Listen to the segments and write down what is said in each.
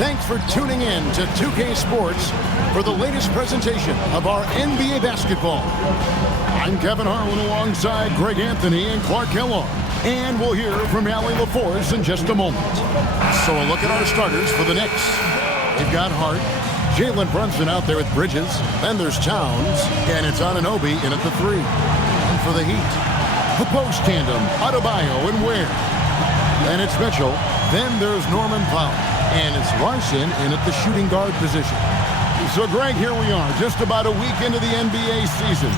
Thanks for tuning in to 2K Sports for the latest presentation of our NBA basketball. I'm Kevin Harlan alongside Greg Anthony and Clark Kellogg. And we'll hear from Allie LaForce in just a moment. So a look at our starters for the Knicks. They've got Hart, Jalen Brunson out there with Bridges. Then there's Towns, and it's Anunoby in at the 3. And for the Heat, the post tandem, Adebayo and Ware. And it's Mitchell. Then there's Norman Powell. And it's Larson in at the shooting guard position. So, Greg, here we are, just about a week into the NBA season.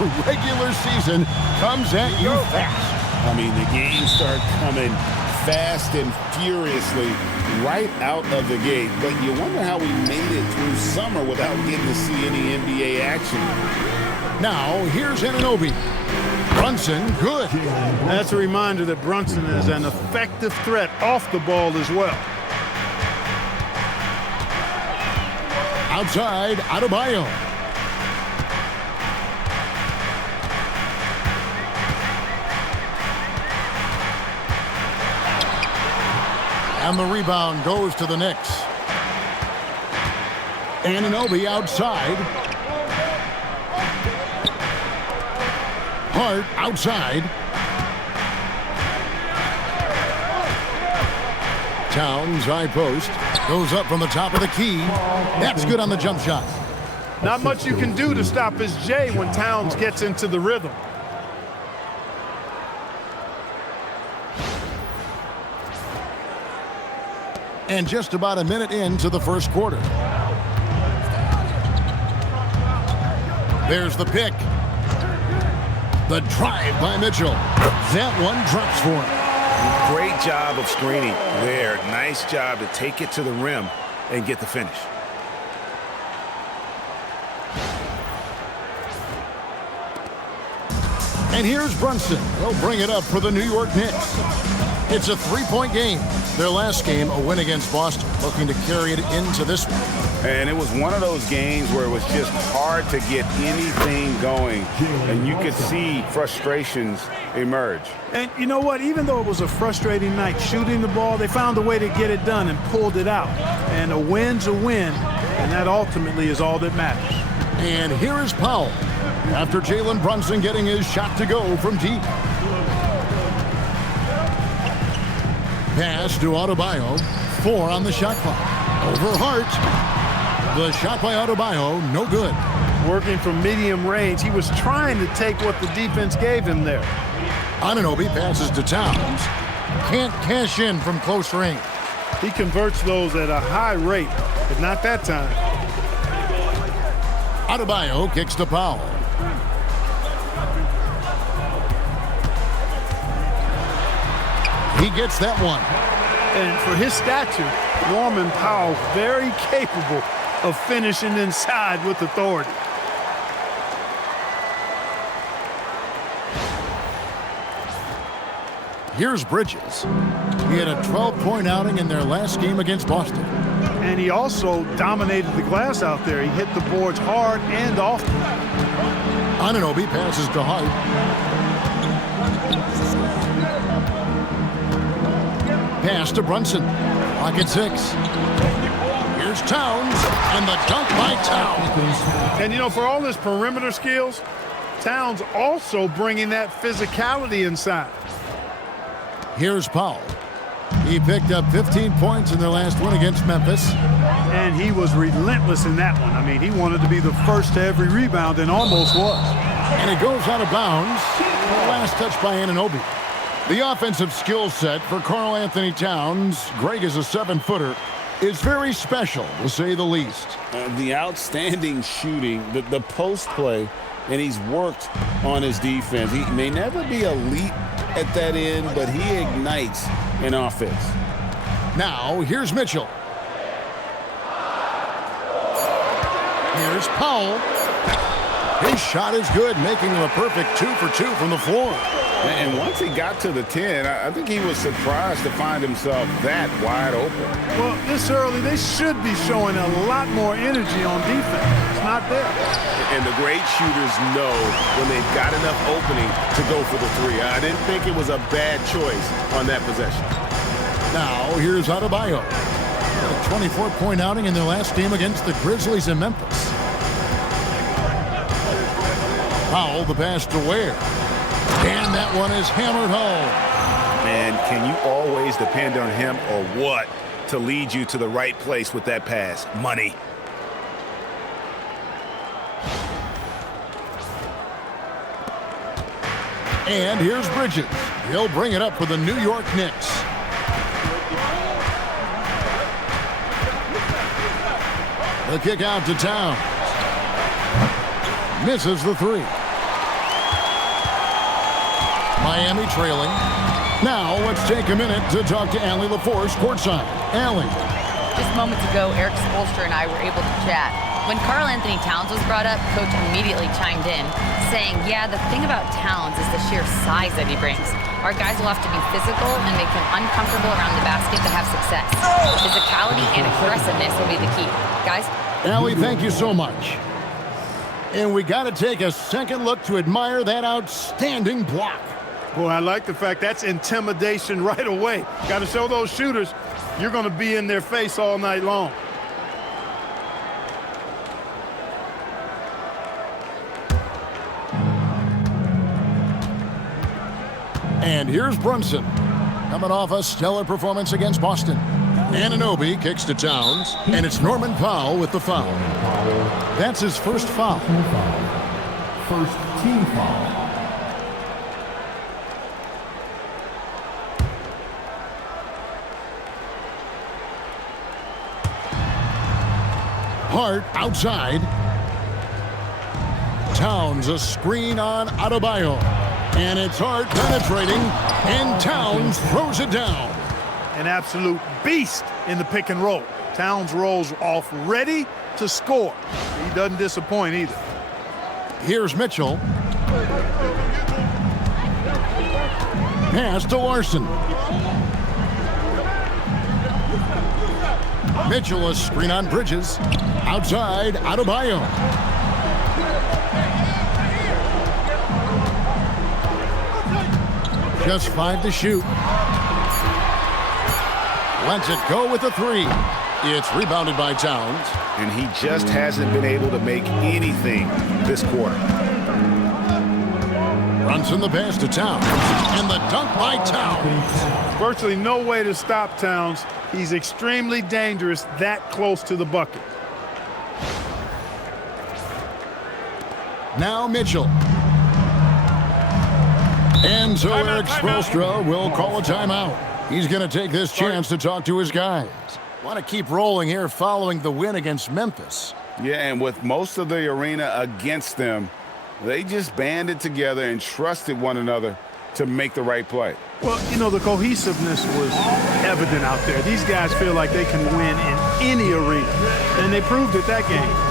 The regular season comes at you fast. I mean, the games start coming fast and furiously right out of the gate. But you wonder how we made it through summer without getting to see any NBA action. Now, here's Anunoby. Brunson, good. That's a reminder that Brunson is an effective threat off the ball as well. Outside, Adebayo. And the rebound goes to the Knicks. Anunoby outside. Hart outside. Towns, high post. Goes up from the top of the key. That's good on the jump shot. Not much you can do to stop his J when Towns gets into the rhythm. And just about a minute into the first quarter. There's the pick. The drive by Mitchell. That one drops for him. Great job of screening there. Nice job to take it to the rim and get the finish. And here's Brunson. He'll bring it up for the New York Knicks. It's a three-point game. Their last game, a win against Boston, looking to carry it into this one. And it was one of those games where it was just hard to get anything going. And you could see frustrations emerge. And you know what? Even though it was a frustrating night shooting the ball, they found a way to get it done and pulled it out. And a win's a win, and that ultimately is all that matters. And here is Powell after Jalen Brunson getting his shot to go from deep. Pass to Adebayo. 4 on the shot clock. Over Hart. The shot by Adebayo, no good. Working from medium range, he was trying to take what the defense gave him there. Anunoby passes to Towns. Can't cash in from close range. He converts those at a high rate, but not that time. Adebayo kicks to Powell. He gets that one. And for his stature, Norman Powell very capable of finishing inside with authority. Here's Bridges. He had a 12-point outing in their last game against Boston. And he also dominated the glass out there. He hit the boards hard and often. Anunoby passes to Hart. Pass to Brunson. Clock at 6. Here's Towns, and the dunk by Towns. And, you know, for all his perimeter skills, Towns also bringing that physicality inside. Here's Powell. He picked up 15 points in their last win against Memphis. And he was relentless in that one. I mean, he wanted to be the first to every rebound and almost was. And it goes out of bounds. The last touch by Anunoby. The offensive skill set for Karl-Anthony Towns, Greg is a 7-footer, is very special, to say the least. The outstanding shooting, the post play, and he's worked on his defense. He may never be elite at that end, but he ignites an offense. Now, here's Mitchell. Here's Powell. His shot is good, making him a perfect 2 for 2 from the floor. And once he got to the 10, I think he was surprised to find himself that wide open. Well, this early, they should be showing a lot more energy on defense. It's not there. And the great shooters know when they've got enough opening to go for the 3. I didn't think it was a bad choice on that possession. Now, here's Adebayo. A 24-point outing in their last game against the Grizzlies in Memphis. Powell, the pass to Ware. And that one is hammered home. Man, can you always depend on him or what to lead you to the right place with that pass? Money. And here's Bridges. He'll bring it up for the New York Knicks. The kick out to Towns. Misses the three. Miami trailing. Now let's take a minute to talk to Allie LaForce courtside. Allie. Just moments ago, Eric Spoelstra and I were able to chat. When Karl-Anthony Towns was brought up, Coach immediately chimed in, saying, yeah, the thing about Towns is the sheer size that he brings. Our guys will have to be physical and make him uncomfortable around the basket to have success. Physicality and aggressiveness will be the key. Guys? Allie, thank you so much. And we got to take a second look to admire that outstanding block. Boy, I like the fact that's intimidation right away. Got to show those shooters you're going to be in their face all night long. And here's Brunson, coming off a stellar performance against Boston. Anunoby kicks to Towns, and it's Norman Powell with the foul. That's his first foul. First team foul. Hart outside. Towns a screen on Adebayo. And it's Hart penetrating, and Towns throws it down. An absolute beast in the pick and roll. Towns rolls off ready to score. He doesn't disappoint either. Here's Mitchell. Pass to Larson. Mitchell a screen on Bridges. Outside, Adebayo. Just 5 to shoot. Lets it go with a three. It's rebounded by Towns. And he just hasn't been able to make anything this quarter. Brunson the pass to Towns. And the dunk by Towns. Virtually no way to stop Towns. He's extremely dangerous that close to the bucket. Now Mitchell. And so Eric Spoelstra will call a timeout. He's going to take this chance to talk to his guys. Want to keep rolling here following the win against Memphis. Yeah, and with most of the arena against them, they just banded together and trusted one another to make the right play. Well, you know, the cohesiveness was evident out there. These guys feel like they can win in any arena, and they proved it that game.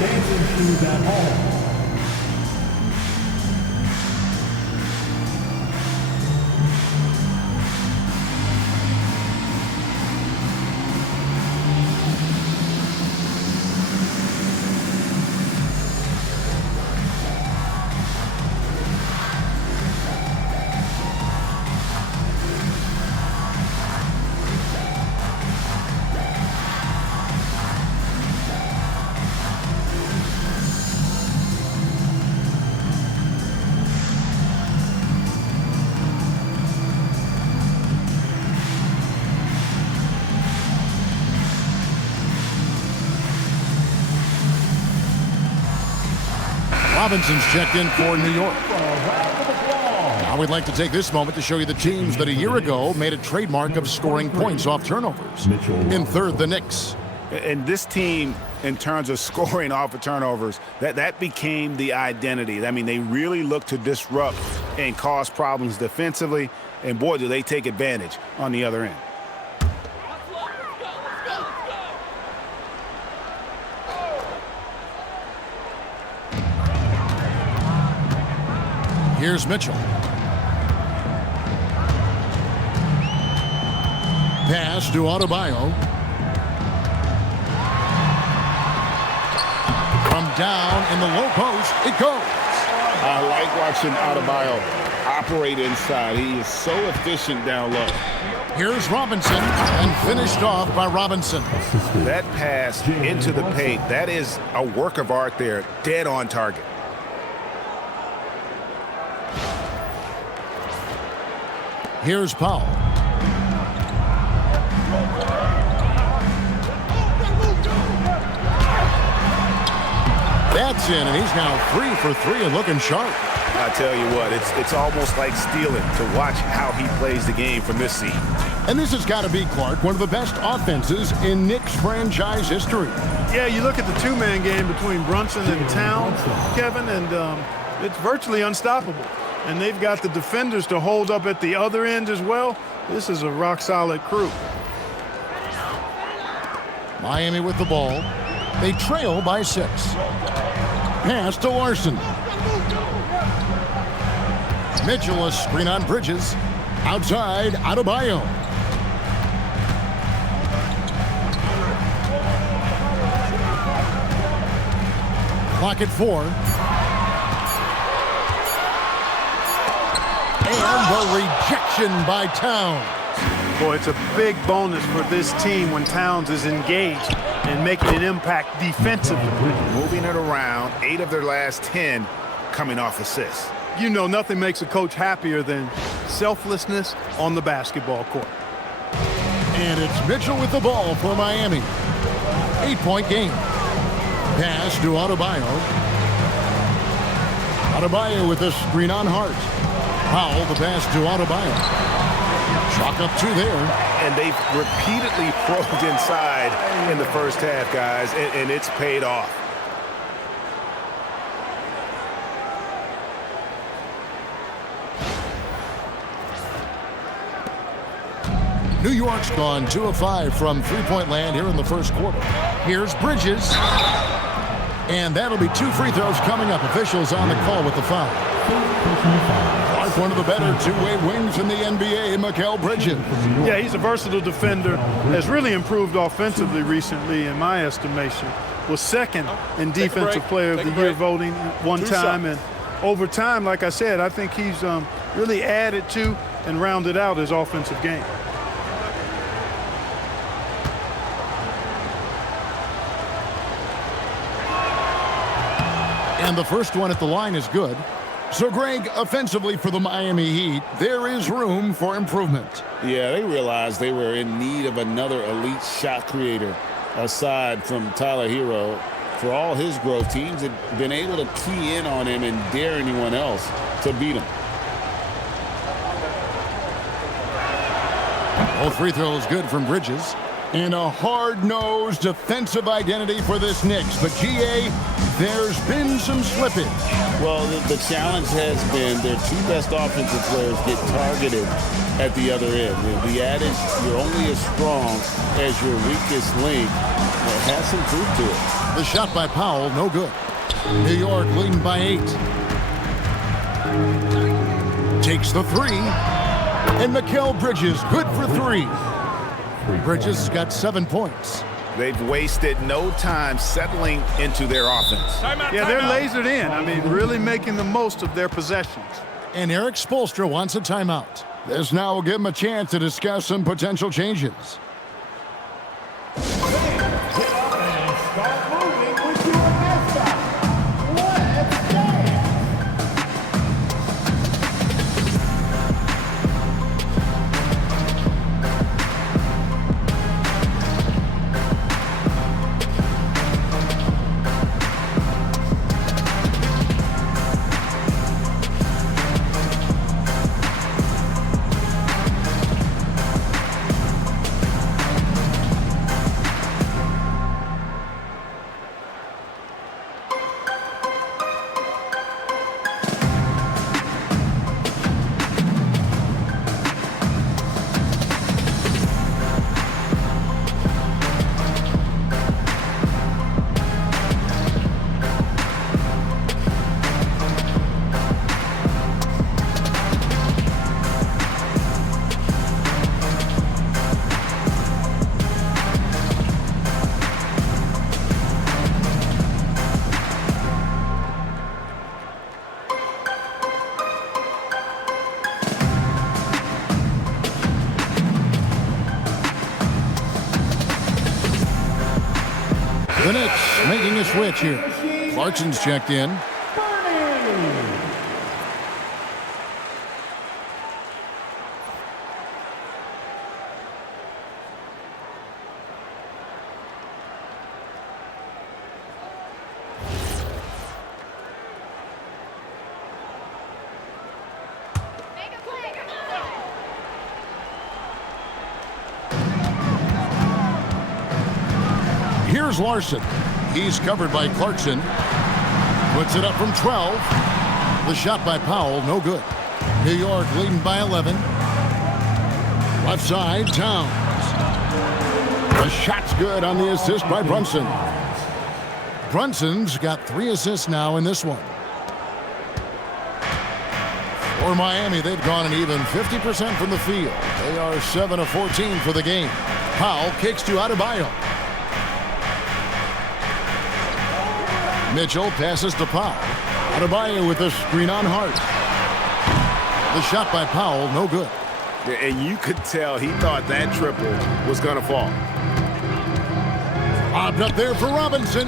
Dancing shoes at home. Robinson's checked in for New York. Now we'd like to take this moment to show you the teams that a year ago made a trademark of scoring points off turnovers. In third, the Knicks. And this team, in terms of scoring off of turnovers, that became the identity. I mean, they really look to disrupt and cause problems defensively, and boy, do they take advantage on the other end. Here's Mitchell. Pass to Adebayo. From down in the low post, it goes. I like watching Adebayo operate inside. He is so efficient down low. Here's Robinson, and finished off by Robinson. That pass into the paint, that is a work of art there, dead on target. Here's Powell. That's in, and he's now 3 for 3 and looking sharp. I tell you what, it's almost like stealing to watch how he plays the game from this seat. And this has got to be, Clark, one of the best offenses in Knicks franchise history. Yeah, you look at the two-man game between Brunson and Towns, Kevin, and it's virtually unstoppable. And they've got the defenders to hold up at the other end as well. This is a rock-solid crew. Miami with the ball. They trail by 6. Pass to Larson. Mitchell, a screen on Bridges. Outside, Adebayo. Clock at 4. And the rejection by Towns. Boy, it's a big bonus for this team when Towns is engaged and making an impact defensively. Moving it around, 8 of their last 10 coming off assists. You know, nothing makes a coach happier than selflessness on the basketball court. And it's Mitchell with the ball for Miami. 8-point game. Pass to Adebayo. Adebayo with the screen on Hart. Powell, the pass to Adebayo. Chalk up 2 there. And they've repeatedly probed inside in the first half, guys, and it's paid off. New York's gone 2 of 5 from three-point land here in the first quarter. Here's Bridges. And that'll be 2 free throws coming up. Officials on the call with the foul. Clark, one of the better two-way wings in the NBA, Mikal Bridges. Yeah, he's a versatile defender. Has really improved offensively recently, in my estimation. Was second in Defensive Player of the Year voting one time. And over time, like I said, I think he's really added to and rounded out his offensive game. And the first one at the line is good. So, Greg, offensively for the Miami Heat, there is room for improvement. Yeah, they realized they were in need of another elite shot creator aside from Tyler Hero. For all his growth, teams had been able to key in on him and dare anyone else to beat him. All free throws good from Bridges. And a hard-nosed defensive identity for this Knicks. But, GA, there's been some slippage. Well, the challenge has been their 2 best offensive players get targeted at the other end. The adage, you're only as strong as your weakest link, has some truth to it. The shot by Powell, no good. New York leading by 8. Takes the 3. And Mikal Bridges, good for 3. Bridges has got 7 points. They've wasted no time settling into their offense. Yeah, they're lasered in. I mean, really making the most of their possessions. And Eric Spoelstra wants a timeout. This now will give him a chance to discuss some potential changes. The Knicks making a switch here. Clarkson's checked in. Here's Larson. He's covered by Clarkson. Puts it up from 12. The shot by Powell, no good. New York leading by 11. Left side, Towns. The shot's good on the assist by Brunson. Brunson's got 3 assists now in this one. For Miami, they've gone an even 50% from the field. They are 7 of 14 for the game. Powell kicks to Adebayo. Mitchell passes to Powell. Adebayo with a screen on Hart. The shot by Powell, no good. And you could tell he thought that triple was going to fall. Popped up there for Robinson.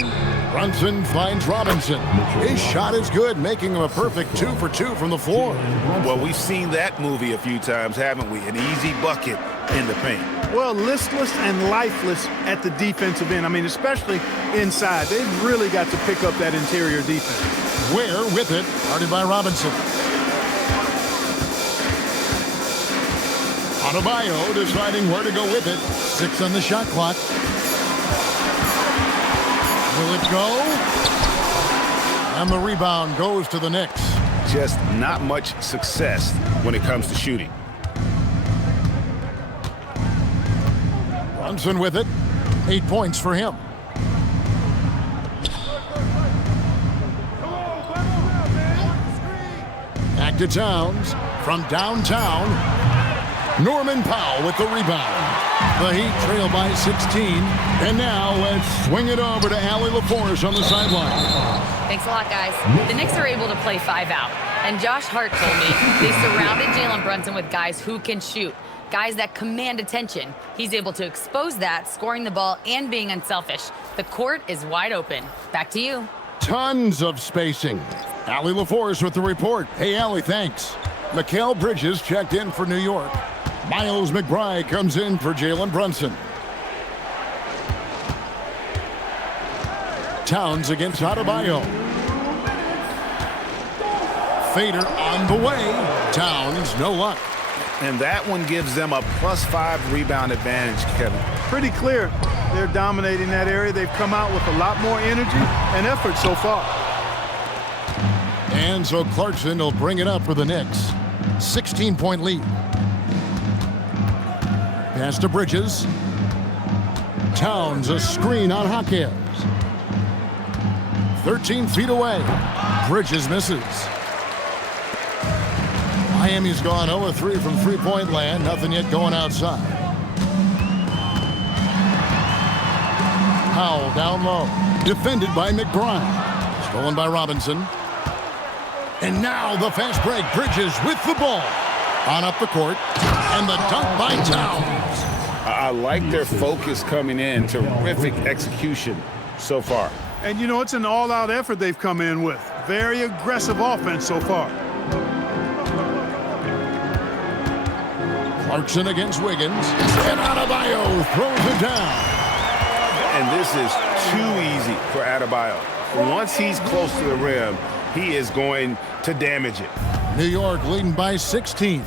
Brunson finds Robinson. His shot is good, making him a perfect 2 for 2 from the floor. Well, we've seen that movie a few times, haven't we? An easy bucket in the paint. Well, listless and lifeless at the defensive end. I mean, especially inside. They've really got to pick up that interior defense. Ware with it, guarded by Robinson. Adebayo deciding where to go with it. 6 on the shot clock. Will it go? And the rebound goes to the Knicks. Just not much success when it comes to shooting. Brunson with it. 8 points for him. Back to Towns from downtown. Norman Powell with the rebound. The Heat trail by 16. And now let's swing it over to Allie LaForce on the sideline. Thanks a lot, guys. The Knicks are able to play 5 out. And Josh Hart told me they surrounded Jalen Brunson with guys who can shoot. Guys that command attention. He's able to expose that, scoring the ball and being unselfish. The court is wide open. Back to you. Tons of spacing. Allie LaForce with the report. Hey, Allie, thanks. Mikal Bridges checked in for New York. Miles McBride comes in for Jalen Brunson. Towns against Adebayo. Fader on the way. Towns, no luck. And that one gives them a +5 rebound advantage, Kevin. Pretty clear. They're dominating that area. They've come out with a lot more energy and effort so far. And so Clarkson will bring it up for the Knicks. 16-point lead. Pass to Bridges. Towns, a screen on Hawkins. 13 feet away. Bridges misses. Miami's gone 0-3 from three-point land. Nothing yet going outside. Powell down low. Defended by McBride. Stolen by Robinson. And now the fast break. Bridges with the ball. On up the court. And the dunk by Towns. I like their focus coming in. Terrific execution so far. And, you know, it's an all-out effort they've come in with. Very aggressive offense so far. Clarkson against Wiggins. And Adebayo throws it down. And this is too easy for Adebayo. Once he's close to the rim, he is going to damage it. New York leading by 16.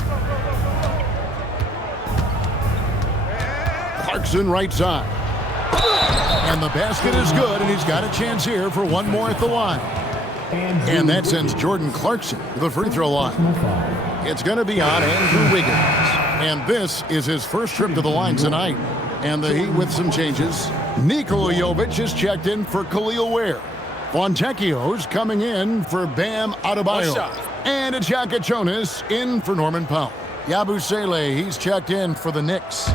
Clarkson right side. And the basket is good, and he's got a chance here for one more at the line. And that sends Jordan Clarkson to the free throw line. It's going to be on Andrew Wiggins. And this is his first trip to the line tonight. And the Heat with some changes. Nikola Jovic is checked in for Khalil Ware. Fontecchio's coming in for Bam Adebayo. And Achaka Jonas in for Norman Powell. Yabusele, he's checked in for the Knicks.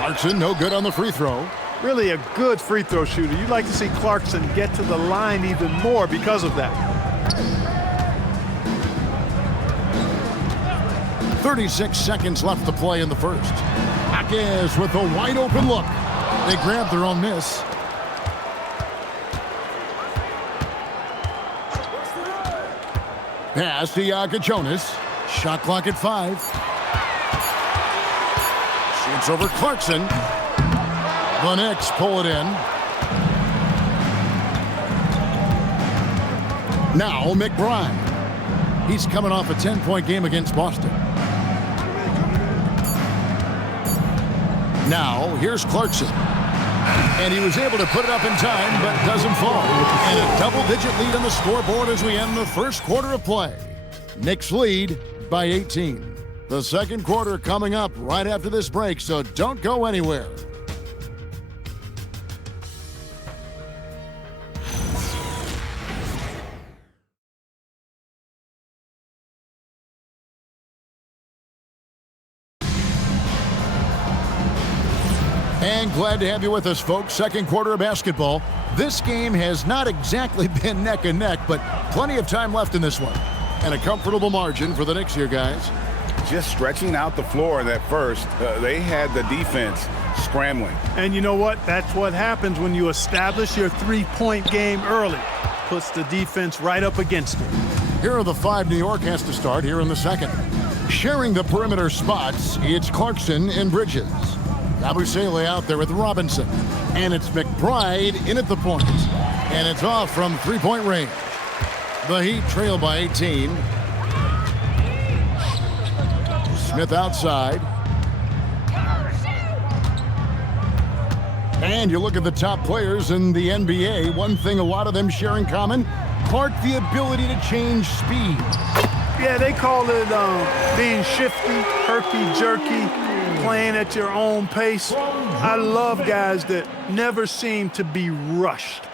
Clarkson, no good on the free throw. Really a good free throw shooter. You'd like to see Clarkson get to the line even more because of that. 36 seconds left to play in the first. Jaquez with a wide open look. They grab their own miss. Pass to Jonas. Shot clock at 5. Shoots over Clarkson. The Knicks pull it in. Now McBride. He's coming off a 10-point game against Boston. Now here's Clarkson. And he was able to put it up in time, but doesn't fall. And a double-digit lead on the scoreboard as we end the first quarter of play. Knicks lead by 18. The second quarter coming up right after this break, so don't go anywhere. And glad to have you with us, folks. Second quarter of basketball. This game has not exactly been neck and neck, but plenty of time left in this one. And a comfortable margin for the Knicks here, guys. Just stretching out the floor in that first. They had the defense scrambling. And you know what? That's what happens when you establish your three-point game early. Puts the defense right up against it. Here are the 5 New York has to start here in the second. Sharing the perimeter spots, it's Clarkson and Bridges. Abusele out there with Robinson. And it's McBride in at the point. And it's off from three-point range. The Heat trail by 18. Smith outside. And you look at the top players in the NBA. One thing a lot of them share in common, Clark, the ability to change speed. Yeah, they call it being shifty, herky-jerky, playing at your own pace. I love guys that never seem to be rushed.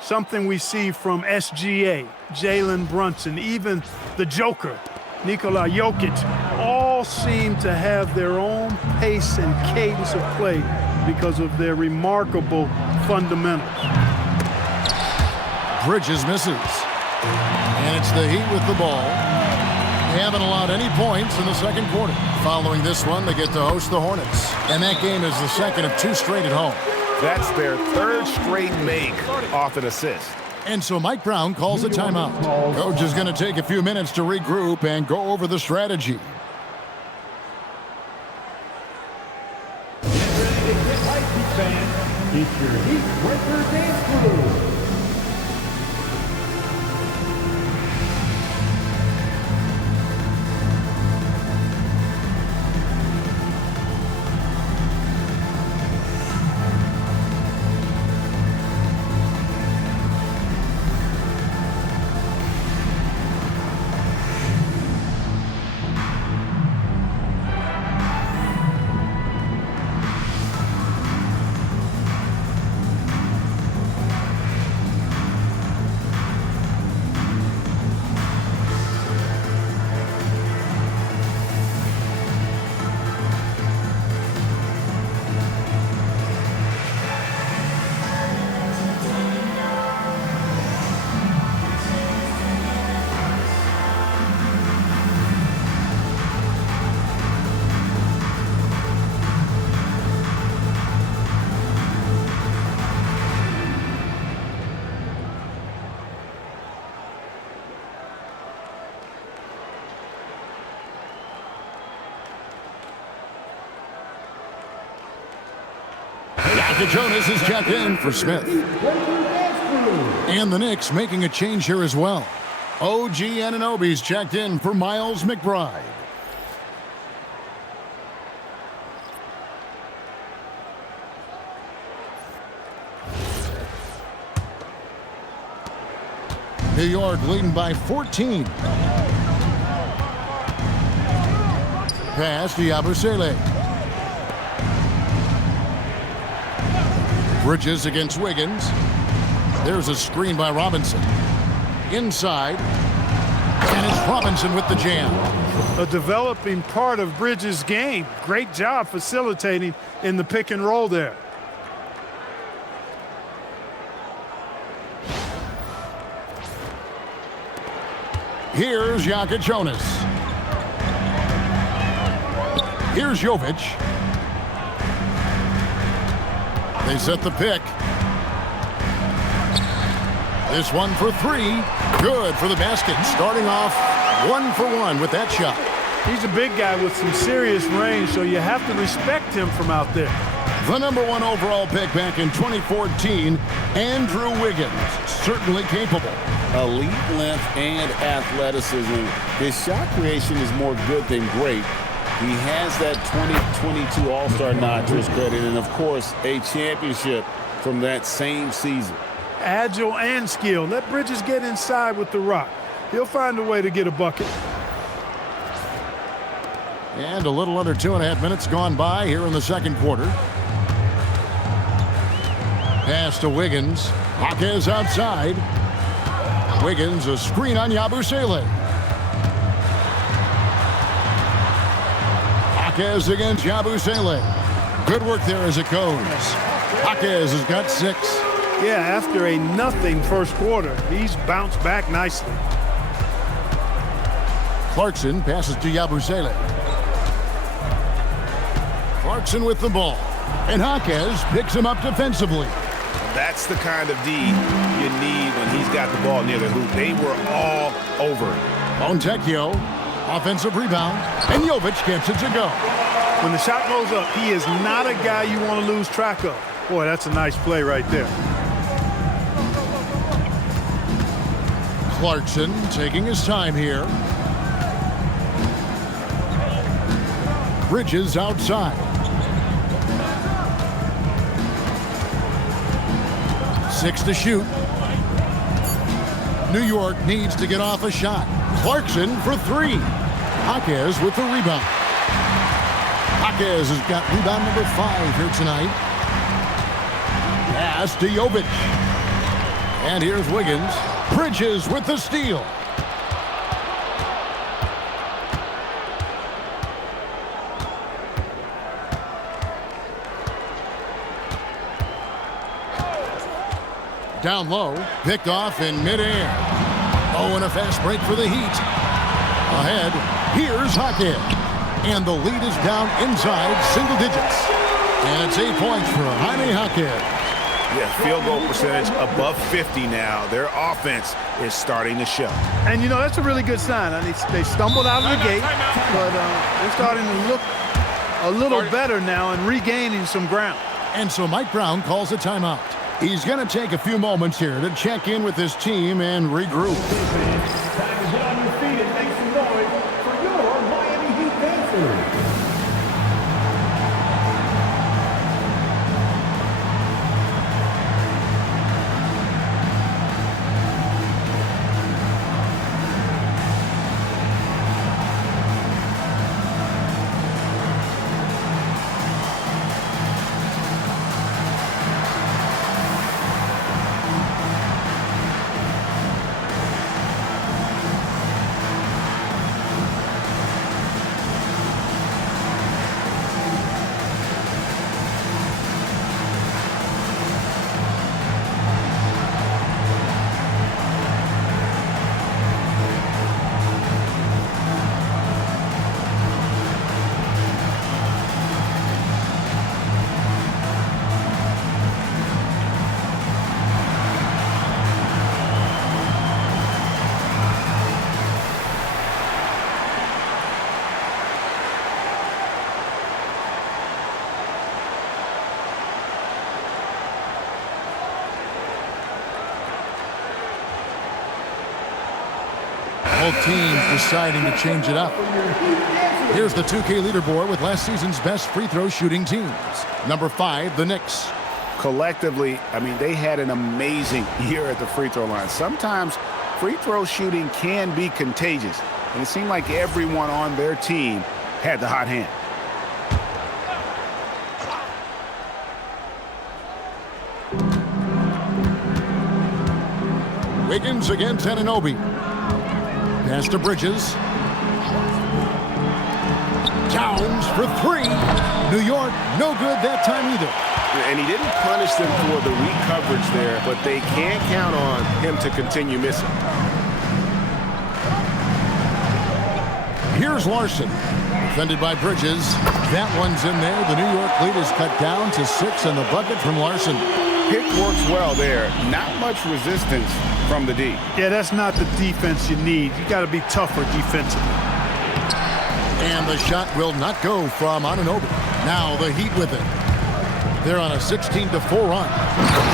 Something we see from SGA, Jalen Brunson, even the Joker, Nikola Jokic, all seem to have their own pace and cadence of play because of their remarkable fundamentals. Bridges misses. And it's the Heat with the ball. They haven't allowed any points in the second quarter. Following this one, they get to host the Hornets. And that game is the second of 2 straight at home. That's their 3rd straight make off an assist. And so Mike Brown calls a timeout. Coach is going to take a few minutes to regroup and go over the strategy. Get ready to get hyped, fans. It's your Heat Breaker Dance Crew. Jonas is checked in for Smith. And the Knicks making a change here as well. OG Anunoby's checked in for Miles McBride. New York leading by 14. Pass to Abusele. Bridges against Wiggins. There's a screen by Robinson. Inside. And it's Robinson with the jam. A developing part of Bridges' game. Great job facilitating in the pick and roll there. Here's Jonas. Here's Jovic. They set the pick. This one for three. Good for the basket. Starting off 1 for 1 with that shot. He's a big guy with some serious range, so you have to respect him from out there. The #1 overall pick back in 2014, Andrew Wiggins, certainly capable. Elite length and athleticism. His shot creation is more good than great. He has that 2022 All-Star nod to his credit, and of course, a championship from that same season. Agile and skilled. Let Bridges get inside with the rock. He'll find a way to get a bucket. And a little under 2.5 minutes gone by here in the second quarter. Pass to Wiggins. Jaquez outside. Wiggins, a screen on Yabusele. Jaquez against Yabusele. Good work there as it goes. Jaquez has got 6. Yeah, after a nothing first quarter, he's bounced back nicely. Clarkson passes to Yabusele. Clarkson with the ball. And Jaquez picks him up defensively. That's the kind of D you need when he's got the ball near the hoop. They were all over it. Fontecchio, offensive rebound, and Jovic gets it to go. When the shot goes up, he is not a guy you want to lose track of. Boy, that's a nice play right there. Clarkson taking his time here. Bridges outside. 6 to shoot. New York needs to get off a shot. Clarkson for 3. Jaquez with the rebound. Jaquez has got rebound number 5 here tonight. Pass to Jovic. And here's Wiggins. Bridges with the steal. Down low, picked off in midair. Oh, and a fast break for the Heat. Ahead, here's Jaquez. And the lead is down inside single digits. And it's 8 points for Jaime Jaquez. Yeah, field goal percentage above 50 now. Their offense is starting to show. And, you know, that's a really good sign. I mean, they stumbled out of the gate, but they're starting to look a little better now and regaining some ground. And so Mike Brown calls a timeout. He's going to take a few moments here to check in with his team and regroup. Time to get on your feet and make some noise for your Miami Heat dancers. Both teams deciding to change it up. Here's the 2K leaderboard with last season's best free throw shooting teams. Number 5, the Knicks. Collectively, I mean, they had an amazing year at the free throw line. Sometimes free throw shooting can be contagious, and it seemed like everyone on their team had the hot hand. Wiggins against Anunoby. Pass to Bridges. Towns for 3. New York, no good that time either. And he didn't punish them for the weak coverage there, but they can't count on him to continue missing. Here's Larson. Defended by Bridges. That one's in there. The New York lead is cut down to 6 in the bucket from Larson. Pick works well there. Not much resistance from the D. Yeah, that's not the defense you need. You got to be tougher defensively. And the shot will not go from Anunoby. Now the Heat with it. They're on a 16-4 run.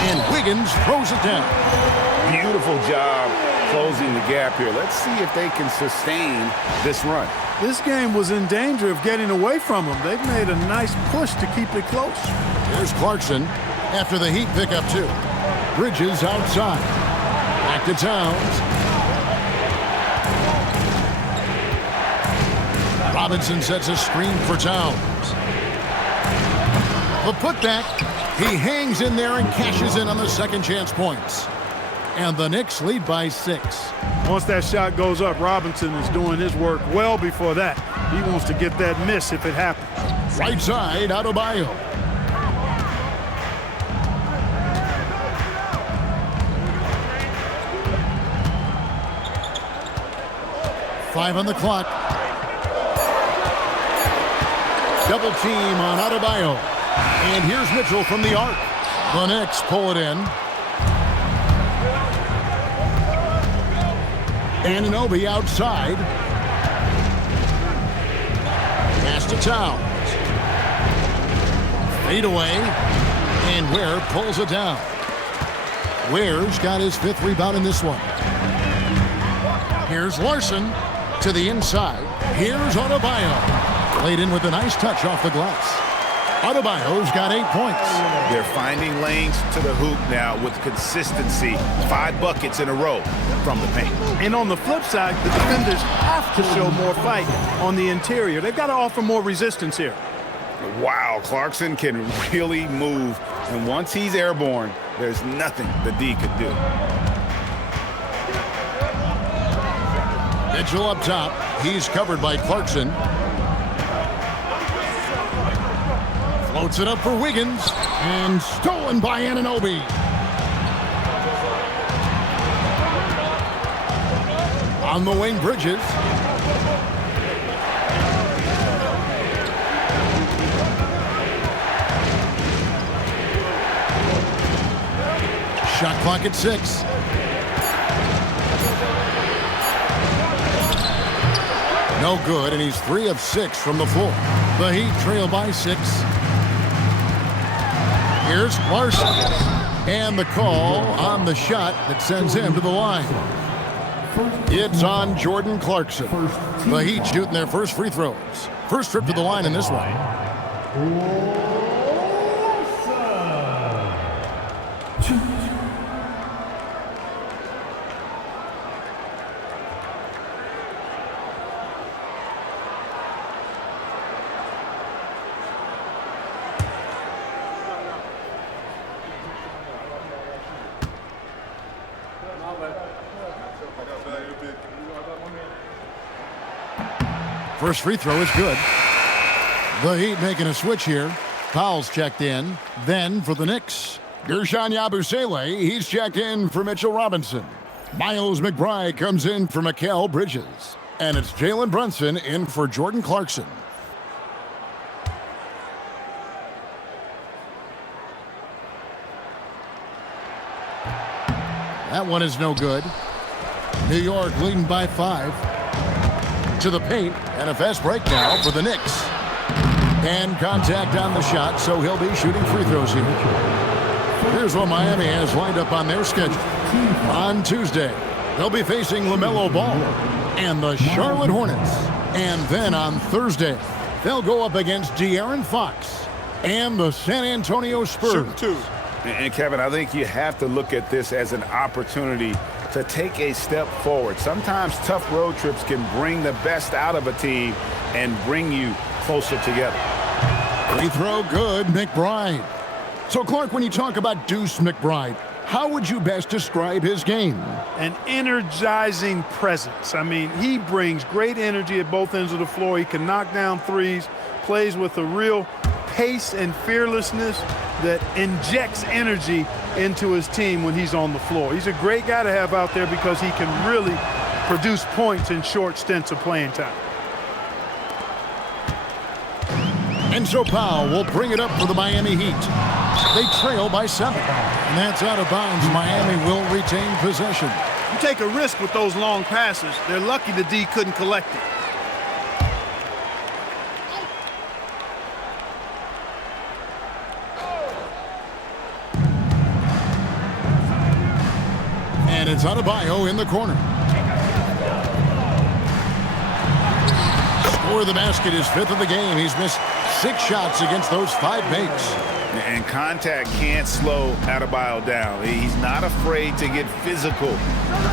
And Wiggins throws it down. Beautiful job closing the gap here. Let's see if they can sustain this run. This game was in danger of getting away from them. They've made a nice push to keep it close. Here's Clarkson after the Heat pick up 2. Bridges outside. Back to Towns. Robinson sets a screen for Towns. The putback. He hangs in there and cashes in on the second chance points. And the Knicks lead by 6. Once that shot goes up, Robinson is doing his work well before that. He wants to get that miss if it happens. Right side, Adebayo. Five on the clock. Double team on Adebayo. And here's Mitchell from the arc. The Knicks pull it in. Anunoby outside. Pass to Towns. Fade away. And Ware pulls it down. Ware's got his 5th rebound in this one. Here's Larson to the inside. Here's Adebayo. Laid in with a nice touch off the glass. Adebayo's got 8 points. They're finding lanes to the hoop now with consistency. 5 buckets in a row from the paint. And on the flip side, the defenders have to show more fight on the interior. They've got to offer more resistance here. Wow, Clarkson can really move. And once he's airborne, there's nothing the D could do. Mitchell up top. He's covered by Clarkson. Floats it up for Wiggins. And stolen by Anunoby. On the wing, Bridges. Shot clock at 6. No good, and he's 3 of 6 from the floor. The Heat trail by 6. Here's Larson. And the call on the shot that sends him to the line. It's on Jordan Clarkson. The Heat shooting their first free throws. First trip to the line in this one. First free throw is good. The Heat making a switch here. Powell's checked in. Then for the Knicks, Guerschon Yabusele. He's checked in for Mitchell Robinson. Miles McBride comes in for Mikal Bridges. And it's Jalen Brunson in for Jordan Clarkson. That one is no good. New York leading by 5. To the paint, and a fast break now for the Knicks. And contact on the shot, so he'll be shooting free throws here. Here's what Miami has lined up on their schedule. On Tuesday, they'll be facing LaMelo Ball and the Charlotte Hornets. And then on Thursday, they'll go up against De'Aaron Fox and the San Antonio Spurs. And Kevin, I think you have to look at this as an opportunity to take a step forward. Sometimes tough road trips can bring the best out of a team and bring you closer together. Free throw good, McBride. So, Clark, when you talk about Deuce McBride, how would you best describe his game? An energizing presence. I mean, he brings great energy at both ends of the floor. He can knock down threes, plays with a real pace and fearlessness that injects energy into his team when he's on the floor. He's a great guy to have out there because he can really produce points in short stints of playing time. And so Powell will bring it up for the Miami Heat. They trail by 7. And that's out of bounds. Miami will retain possession. You take a risk with those long passes. They're lucky the D couldn't collect it. And it's Anunoby in the corner. Score the basket, his 5th of the game. He's missed 6 shots against those 5 mates. And contact can't slow Anunoby down. He's not afraid to get physical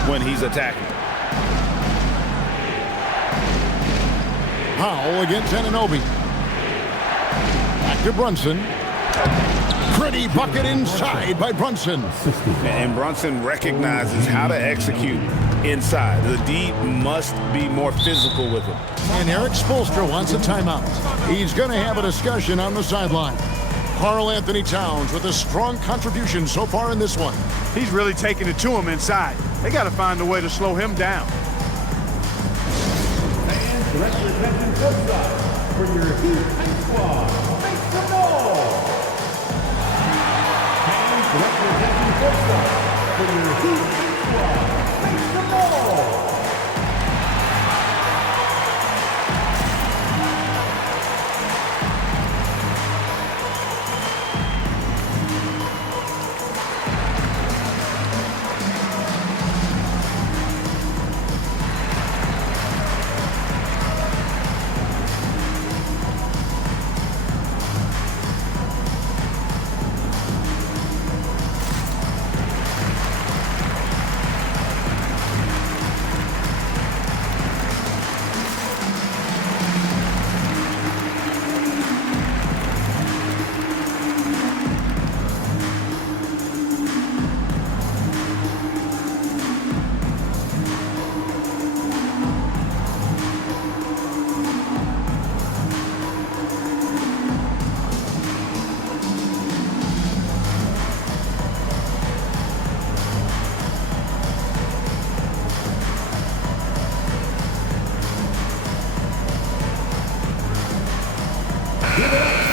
when he's attacking. Powell against Anunoby. Back to Brunson. Pretty bucket inside by Brunson. And Brunson recognizes how to execute inside. The D must be more physical with him. And Eric Spoelstra wants a timeout. He's going to have a discussion on the sideline. Karl-Anthony Towns with a strong contribution so far in this one. He's really taking it to him inside. They got to find a way to slow him down. Fans, direct your attention courtside for your Heat High Squad. Make some noise! Fans, direct your attention courtside for your Heat High Squad. Make some noise!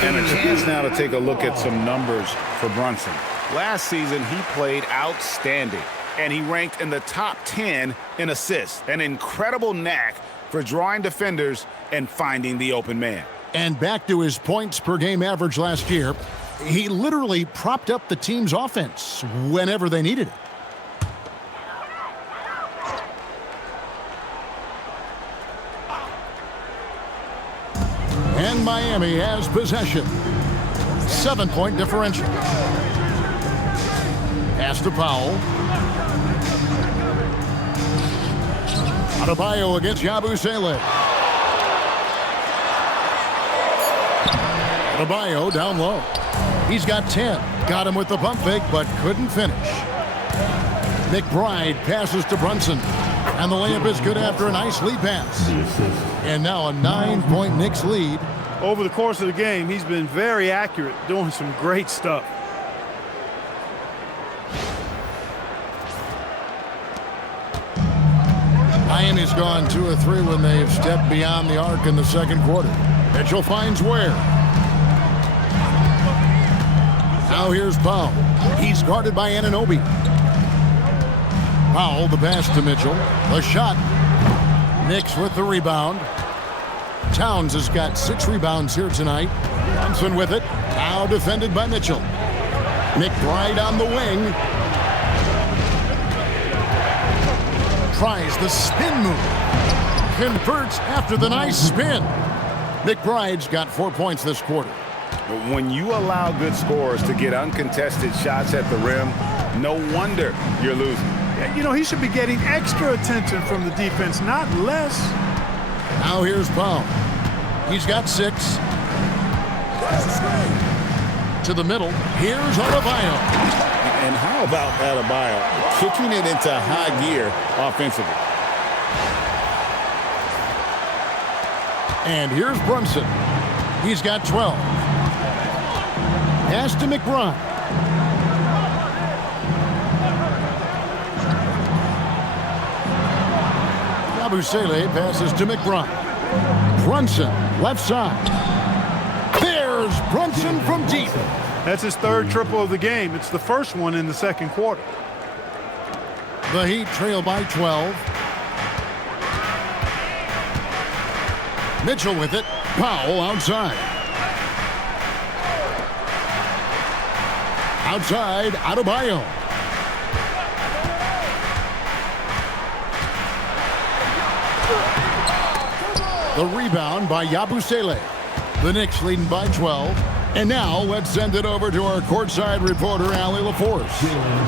And a chance now to take a look at some numbers for Brunson. Last season, he played outstanding, and he ranked in the top 10 in assists. An incredible knack for drawing defenders and finding the open man. And back to his points per game average last year, he literally propped up the team's offense whenever they needed it. And Miami has possession. 7-point differential. Pass to Powell. Adebayo against Yabusele. Adebayo down low. He's got 10. Got him with the pump fake, but couldn't finish. McBride passes to Brunson. And the layup is good after a nice lead pass. And now a 9-point Knicks lead. Over the course of the game, he's been very accurate, doing some great stuff. Miami's gone 2 of 3 when they've stepped beyond the arc in the second quarter. Mitchell finds Ware. Now here's Powell. He's guarded by Anunoby. Powell, the pass to Mitchell. The shot. Knicks with the rebound. Towns has got 6 rebounds here tonight. Brunson with it. Now defended by Mitchell. McBride on the wing. Tries the spin move. Converts after the nice spin. McBride's got 4 points this quarter. When you allow good scorers to get uncontested shots at the rim, no wonder you're losing. You know, he should be getting extra attention from the defense, not less. Now here's Powell. He's got 6. To the middle. Here's Adebayo. And how about Adebayo kicking it into high gear offensively? And here's Brunson. He's got 12. Pass to McBride. Yabusele passes to McBride. Brunson, left side. There Brunson from deep. That's his third triple of the game. It's the first one in the second quarter. The Heat trail by 12. Mitchell with it. Powell outside. Outside, Adebayo. The rebound by Yabusele. The Knicks leading by 12. And now let's send it over to our courtside reporter, Allie LaForce.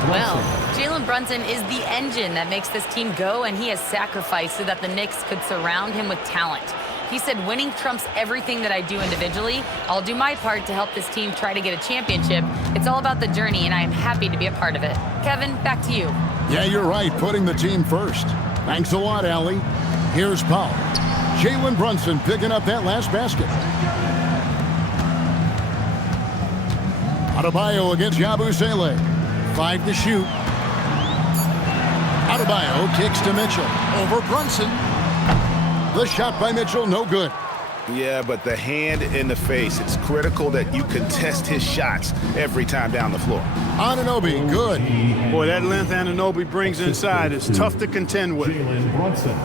Well, Jalen Brunson is the engine that makes this team go, and he has sacrificed so that the Knicks could surround him with talent. He said, winning trumps everything that I do individually. I'll do my part to help this team try to get a championship. It's all about the journey, and I am happy to be a part of it. Kevin, back to you. Yeah, you're right, putting the team first. Thanks a lot, Allie. Here's Powell. Jalen Brunson picking up that last basket. Adebayo against Yabusele. 5 to shoot. Adebayo kicks to Mitchell. Over Brunson. The shot by Mitchell, no good. Yeah, but the hand in the face, it's critical that you contest his shots every time down the floor. Anunoby, good. Boy, that length Anunoby brings inside is tough to contend with. Jalen Brunson.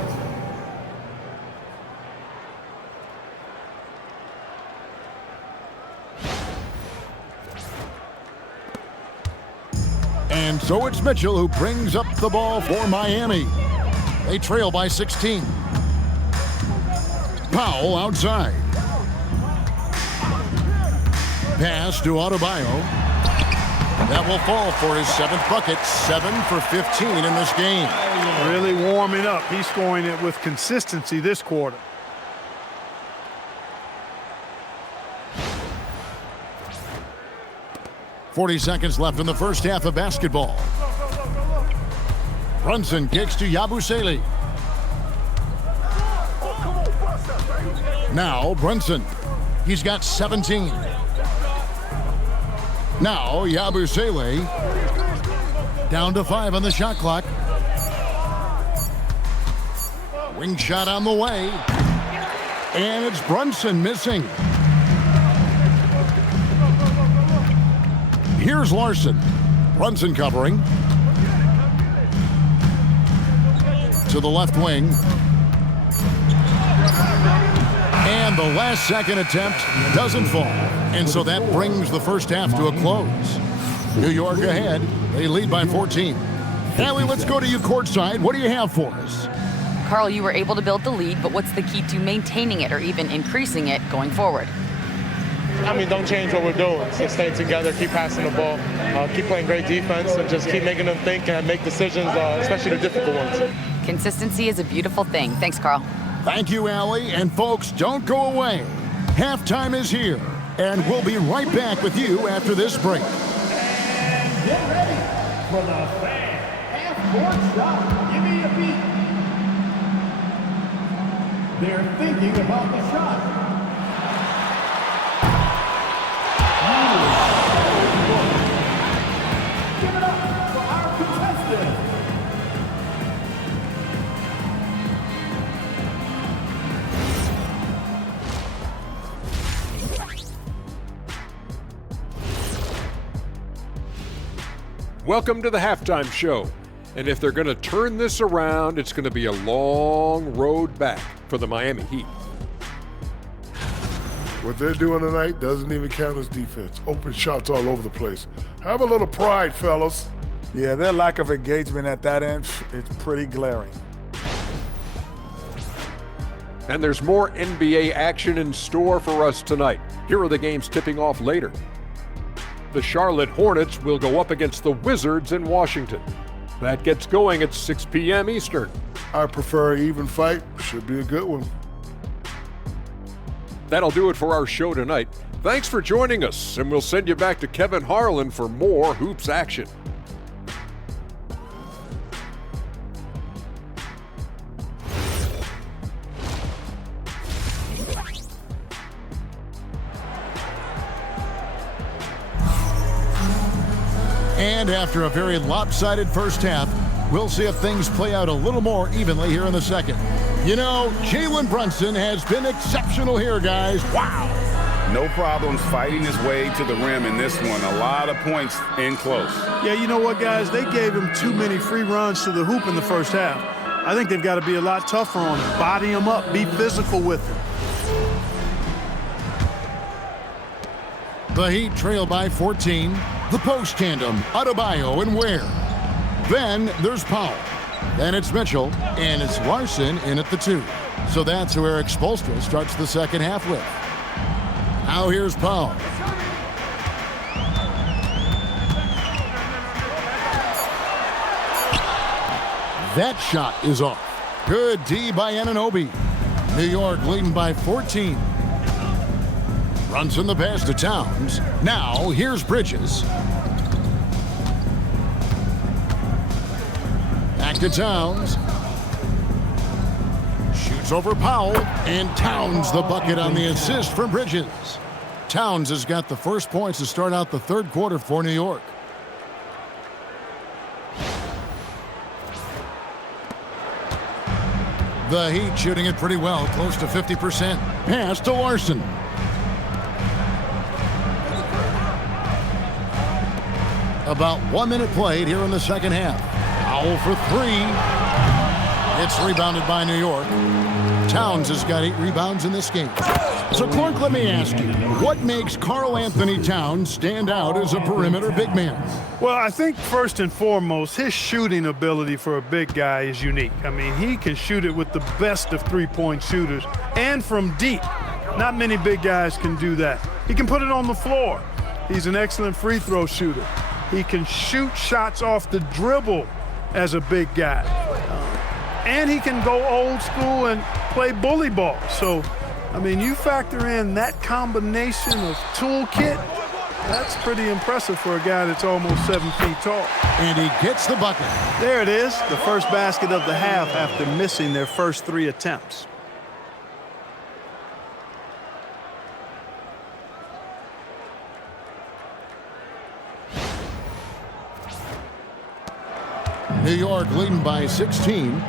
And so it's Mitchell who brings up the ball for Miami. They trail by 16. Powell outside. Pass to Adebayo. That will fall for his 7th bucket. 7 for 15 in this game. Really warming up. He's scoring it with consistency this quarter. .40 left in the first half of basketball. Brunson kicks to Yabusele. Now Brunson. He's got 17. Now Yabusele. Down to 5 on the shot clock. Wing shot on the way. And it's Brunson missing. Here's Larson. Brunson covering. To the left wing. And the last second attempt doesn't fall. And so that brings the first half to a close. New York ahead. They lead by 14. Allie, let's go to you courtside. What do you have for us? Karl, you were able to build the lead, but what's the key to maintaining it or even increasing it going forward? I mean, don't change what we're doing. Just stay together, keep passing the ball, keep playing great defense, and just keep making them think and make decisions, especially the difficult ones. Consistency is a beautiful thing. Thanks, Karl. Thank you, Allie. And folks, don't go away. Halftime is here, and we'll be right back with you after this break. And get ready for the fan half-court shot. Give me a beat. They're thinking about the shot. Give it up for our contestant. Welcome to the halftime show. And if they're going to turn this around, it's going to be a long road back for the Miami Heat. What they're doing tonight doesn't even count as defense. Open shots all over the place. Have a little pride, fellas. Yeah, their lack of engagement at that end is pretty glaring. And there's more NBA action in store for us tonight. Here are the games tipping off later. The Charlotte Hornets will go up against the Wizards in Washington. That gets going at 6 p.m. Eastern. I prefer an even fight. Should be a good one. That'll do it for our show tonight. Thanks for joining us, and we'll send you back to Kevin Harlan for more hoops action. And after a very lopsided first half, we'll see if things play out a little more evenly here in the second. You know, Jalen Brunson has been exceptional here, guys. Wow. No problems fighting his way to the rim in this one. A lot of points in close. Yeah, you know what, guys? They gave him too many free runs to the hoop in the first half. I think they've got to be a lot tougher on him. Body him up. Be physical with him. The Heat trail by 14. The post tandem, Adebayo and Ware. Then there's Powell. Then it's Mitchell, and it's Larson in at the 2. So that's who Eric Spoelstra starts the second half with. Now here's Powell. That shot is off. Good D by Anunoby. New York leading by 14. Brunson the pass to Towns. Now here's Bridges. Back to Towns. Shoots over Powell, and Towns the bucket on the assist from Bridges. Towns has got the first points to start out the third quarter for New York. The Heat shooting it pretty well, close to 50%. Pass to Larson. About 1 minute played here in the second half. Powell for 3. It's rebounded by New York. Towns has got 8 rebounds in this game. So, Clark, let me ask you, what makes Karl-Anthony Towns stand out as a perimeter big man? Well, I think first and foremost, his shooting ability for a big guy is unique. I mean, he can shoot it with the best of three-point shooters and from deep. Not many big guys can do that. He can put it on the floor. He's an excellent free throw shooter. He can shoot shots off the dribble as a big guy. And he can go old school and play bully ball. So, I mean, you factor in that combination of toolkit, that's pretty impressive for a guy that's almost 7 feet tall. And he gets the bucket. There it is, the first basket of the half after missing their first 3 attempts. New York leading by 16.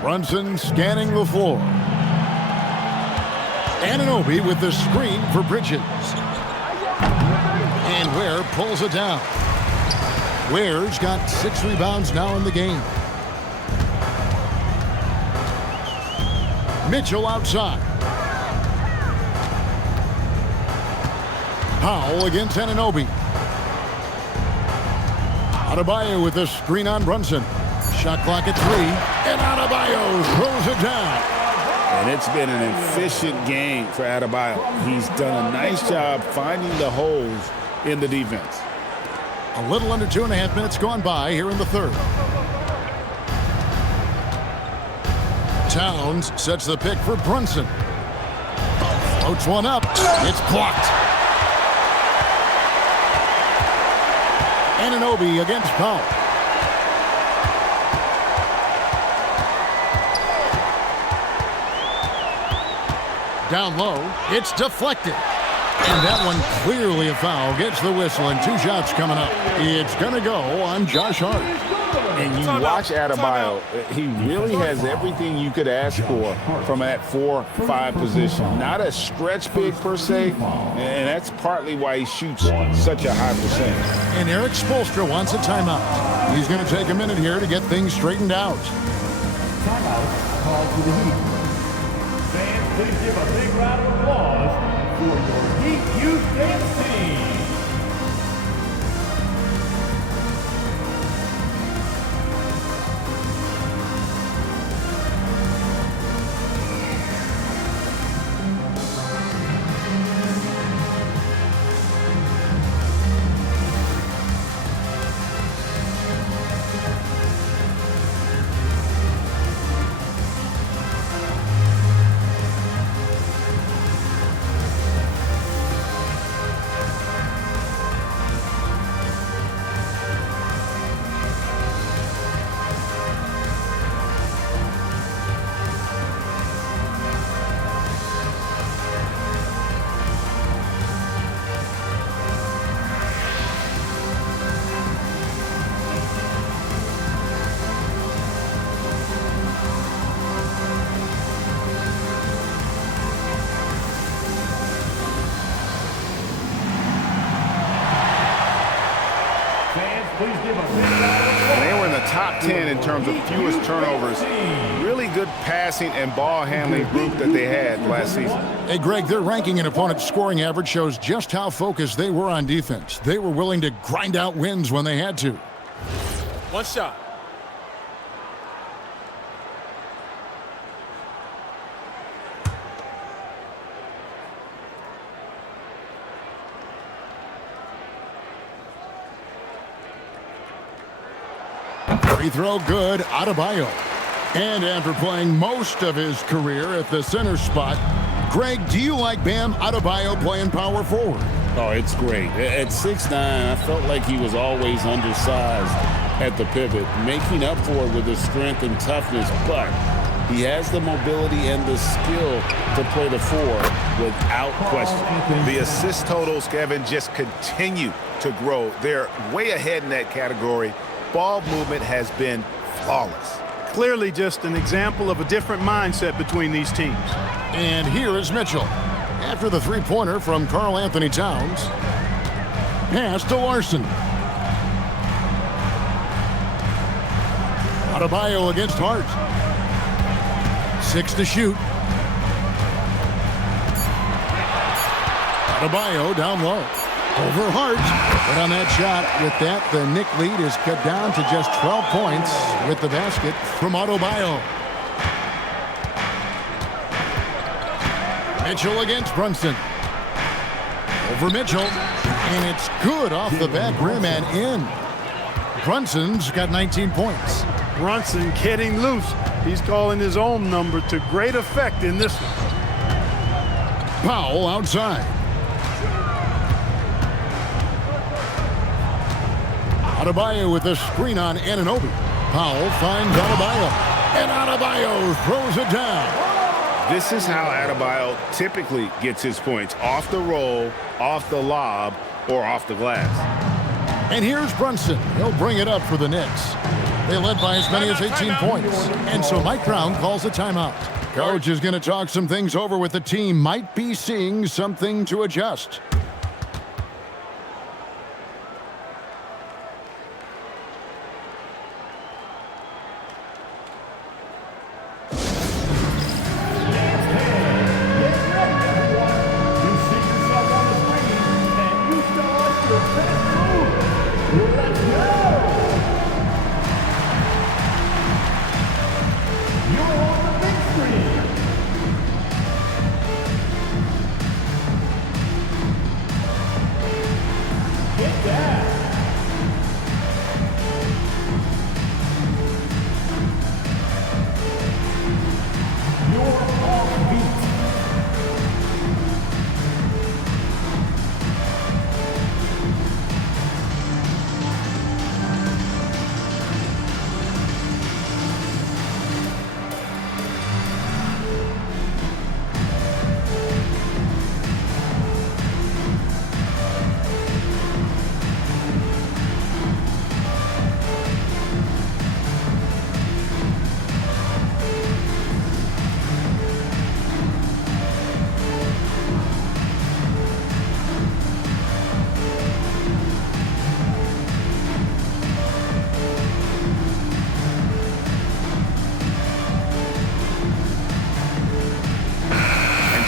Brunson scanning the floor. Anunoby with the screen for Bridges. And Ware pulls it down. Ware's got 6 rebounds now in the game. Mitchell outside. Powell against Anunoby. Adebayo with the screen on Brunson. Shot clock at 3, and Adebayo throws it down. And it's been an efficient game for Adebayo. He's done a nice job finding the holes in the defense. A little under 2.5 minutes gone by here in the third. Towns sets the pick for Brunson. Floats one up. It's blocked. Anunoby against Powell. Down low, it's deflected. And that one clearly a foul. Gets the whistle, and 2 shots coming up. It's going to go on Josh Hart. And you watch Adebayo, he really has everything you could ask for from that 4-5 position. Not a stretch big per se, and that's partly why he shoots such a high percentage. And Eric Spoelstra wants a timeout. He's going to take a minute here to get things straightened out. Timeout called to the Heat. Fans, please give a big round of applause for your Heat Youth Dance Team. please give a big round of applause. And they were in the top 10 in terms of fewest turnovers. Really good passing and ball handling group that they had last season. Hey, Greg, their ranking and opponent's scoring average shows just how focused they were on defense. They were willing to grind out wins when they had to. One shot. Free throw good, Adebayo. And after playing most of his career at the center spot, Greg, do you like Bam Adebayo playing power forward? Oh, it's great. At 6'9", I felt like he was always undersized at the pivot, making up for it with his strength and toughness, but he has the mobility and the skill to play the four without question. The assist totals, Kevin, just continue to grow. They're way ahead in that category. Ball movement has been flawless. Clearly just an example of a different mindset between these teams. And here is Mitchell. After the three-pointer from Karl-Anthony Towns. Pass to Larson. Adebayo against Hart. 6 to shoot. Adebayo down low. Over Hart. But on that shot, with that, the Knick lead is cut down to just 12 points with the basket from Adebayo. Mitchell against Brunson. Over Mitchell. And it's good off the back rim and in. Brunson's got 19 points. Brunson getting loose. He's calling his own number to great effect in this one. Powell outside. Adebayo with the screen on Anunoby. Powell finds Adebayo. And Adebayo throws it down. This is how Adebayo typically gets his points. Off the roll, off the lob, or off the glass. And here's Brunson. He'll bring it up for the Knicks. They led by as many as 18 points. And so Mike Brown calls a timeout. Coach is going to talk some things over with the team. Might be seeing something to adjust.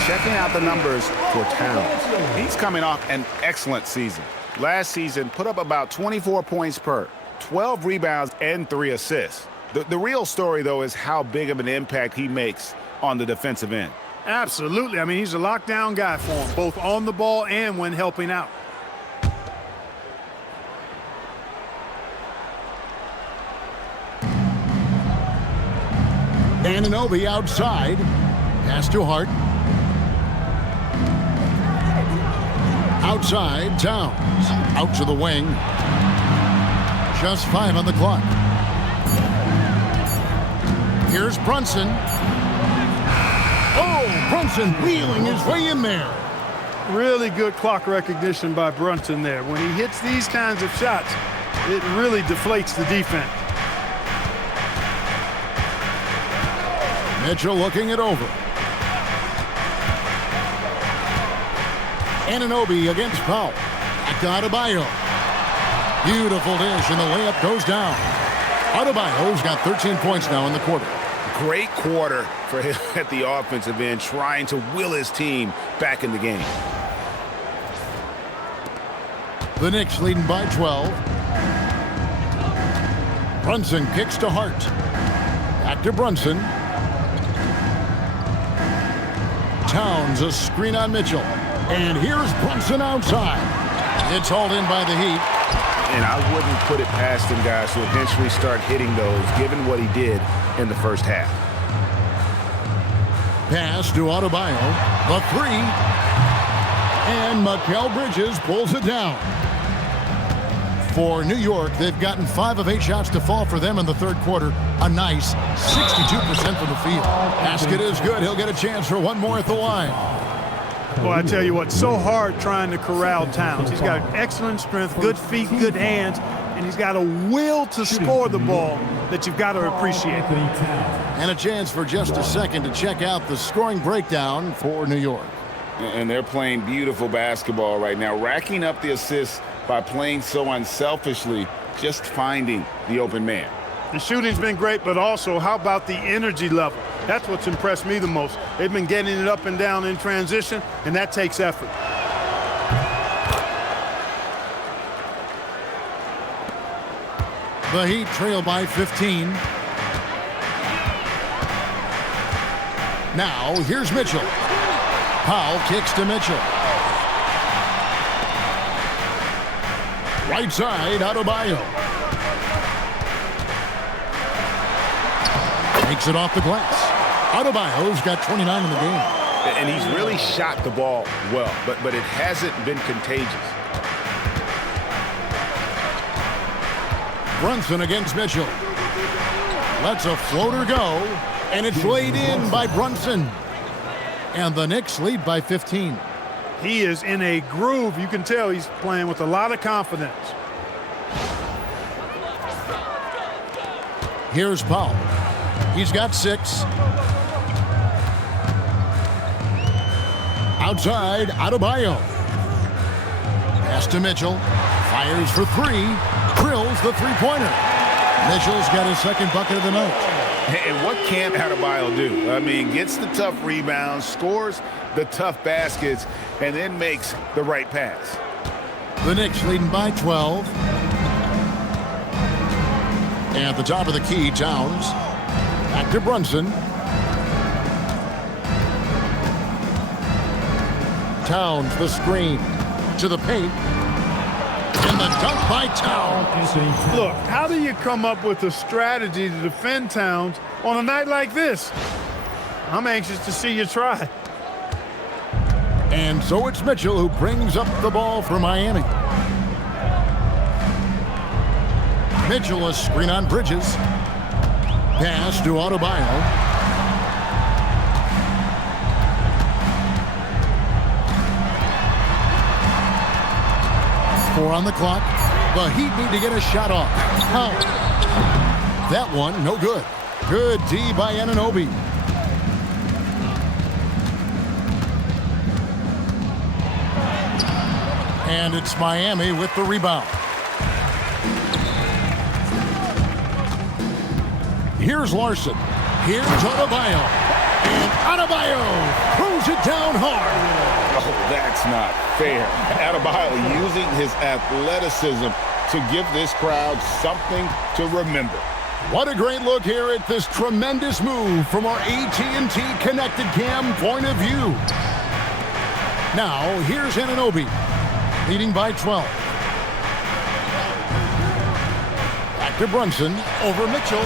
Checking out the numbers for Towns. He's coming off an excellent season. Last season, put up about 24 points per, 12 rebounds, and 3 assists. The real story, though, is how big of an impact he makes on the defensive end. Absolutely. I mean, he's a lockdown guy for him, both on the ball and when helping out. Anunoby outside. Pass to Hart. Outside, Towns. Out to the wing. Just 5 on the clock. Here's Brunson. Oh, Brunson wheeling his way in there. Really good clock recognition by Brunson there. When he hits these kinds of shots, it really deflates the defense. Mitchell looking it over. Anunoby against Powell. Back to Adebayo. Beautiful dish, and the layup goes down. Adebayo's got 13 points now in the quarter. Great quarter for him at the offensive end, trying to will his team back in the game. The Knicks leading by 12. Brunson kicks to Hart. Back to Brunson. Towns, a screen on Mitchell. And here's Brunson outside. It's hauled in by the Heat. And I wouldn't put it past him, guys, to eventually start hitting those, given what he did in the first half. Pass to Adebayo. The three. And Mikal Bridges pulls it down. For New York, they've gotten 5 of 8 shots to fall for them in the third quarter. A nice 62% from the field. Basket is good. He'll get a chance for one more at the line. Well, I tell you what, so hard trying to corral Towns. He's got excellent strength, good feet, good hands, and he's got a will to score the ball that you've got to appreciate. And a chance for just a second to check out the scoring breakdown for New York. And they're playing beautiful basketball right now, racking up the assists by playing so unselfishly, just finding the open man. The shooting's been great, but also how about the energy level? That's what's impressed me the most. They've been getting it up and down in transition, and that takes effort. The Heat trail by 15. Now, here's Mitchell. Powell kicks to Mitchell. Right side, Adebayo. Takes it off the glass. Adebayo's got 29 in the game. And he's really shot the ball well, but it hasn't been contagious. Brunson against Mitchell. Lets a floater go, and it's laid in by Brunson. And the Knicks lead by 15. He is in a groove. You can tell he's playing with a lot of confidence. Here's Powell. He's got 6. Outside, Adebayo. Pass to Mitchell. Fires for 3. Drills the three-pointer. Mitchell's got his second bucket of the night. And what can't Adebayo do? I mean, gets the tough rebounds, scores the tough baskets, and then makes the right pass. The Knicks leading by 12. And at the top of the key, Towns. Back to Brunson. Towns, the screen. To the paint. And the dunk by Towns. Look, how do you come up with a strategy to defend Towns on a night like this? I'm anxious to see you try. And so it's Mitchell who brings up the ball for Miami. Mitchell, a screen on Bridges. Pass to Adebayo. 4 on the clock. The Heat need to get a shot off. Oh. That one, no good. Good D by Anunoby. And it's Miami with the rebound. Here's Larson. Here's Adebayo. And Adebayo throws it down hard. Oh, that's not fair. Adebayo using his athleticism to give this crowd something to remember. What a great look here at this tremendous move from our AT&T Connected Cam point of view. Now, here's Anunoby, leading by 12. Back to Brunson, over Mitchell.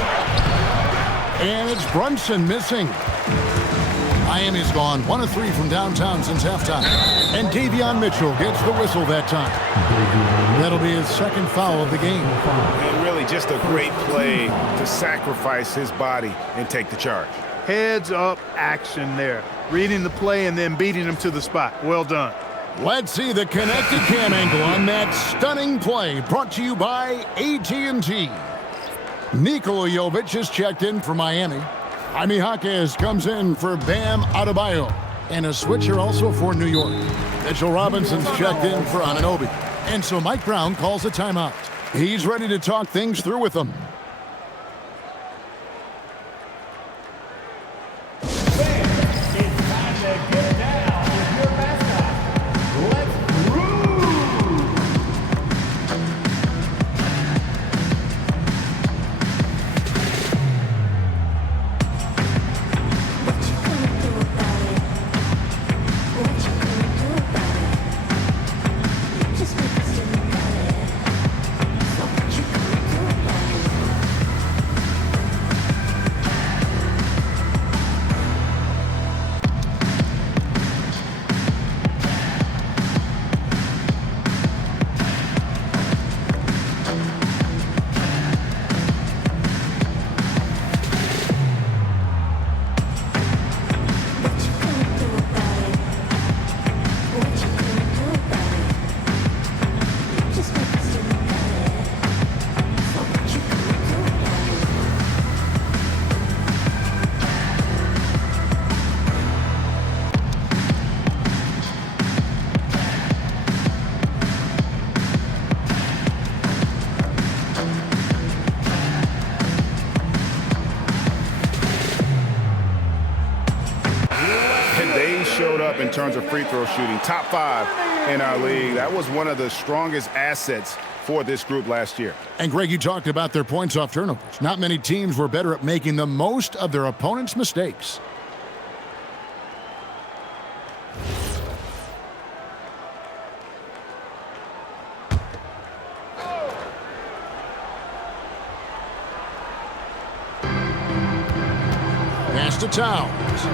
And it's Brunson missing. Miami's gone 1 of 3 from downtown since halftime. And Davion Mitchell gets the whistle that time. That'll be his second foul of the game. And really just a great play to sacrifice his body and take the charge. Heads up action there. Reading the play and then beating him to the spot. Well done. Let's see the connected cam angle on that stunning play, brought to you by AT&T. Nikola Jovic has checked in for Miami. Jaime Jaquez comes in for Bam Adebayo. And a switcher also for New York. Mitchell Robinson's checked in for Anunoby. And so Mike Brown calls a timeout. He's ready to talk things through with them. In terms of free throw shooting, top 5 in our league. That was one of the strongest assets for this group last year. And Greg, you talked about their points off turnovers. Not many teams were better at making the most of their opponent's mistakes. Pass to Towns.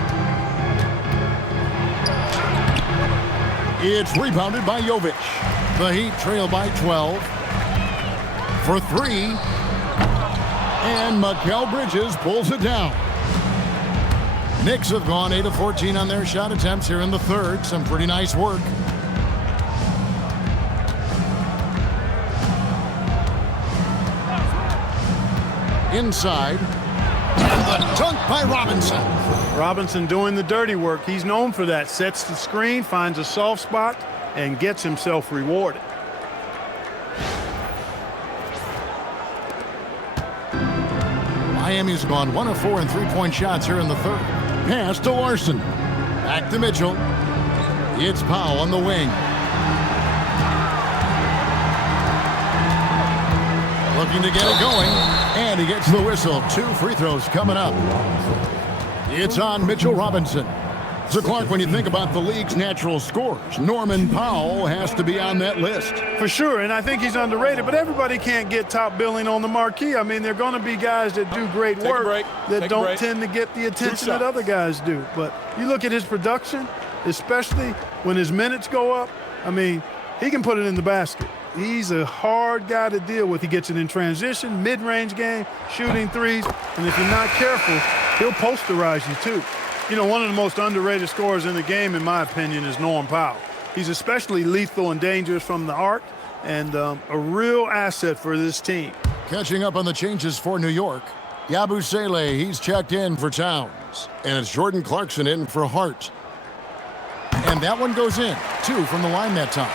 It's rebounded by Jovic. The Heat trail by 12. For 3. And Mikal Bridges pulls it down. Knicks have gone 8 of 14 on their shot attempts here in the third. Some pretty nice work. Inside. And the dunk by Robinson. Robinson doing the dirty work. He's known for that. Sets the screen, finds a soft spot, and gets himself rewarded. Miami's gone 1 of 4 in three-point shots here in the third. Pass to Larson. Back to Mitchell. It's Powell on the wing. Looking to get it going. And he gets the whistle. 2 free throws coming up. It's on Mitchell Robinson. So, Clark, when you think about the league's natural scorers, Norman Powell has to be on that list. For sure, and I think he's underrated, but everybody can't get top billing on the marquee. I mean, there are going to be guys that do great work that don't tend to get the attention that other guys do. But you look at his production, especially when his minutes go up, I mean, he can put it in the basket. He's a hard guy to deal with. He gets it in transition, mid-range game, shooting threes, and if you're not careful, he'll posterize you too. You know, one of the most underrated scorers in the game, in my opinion, is Norm Powell. He's especially lethal and dangerous from the arc, and a real asset for this team. Catching up on the changes for New York, Yabusele, he's checked in for Towns, and it's Jordan Clarkson in for Hart. And that one goes in, 2 from the line that time.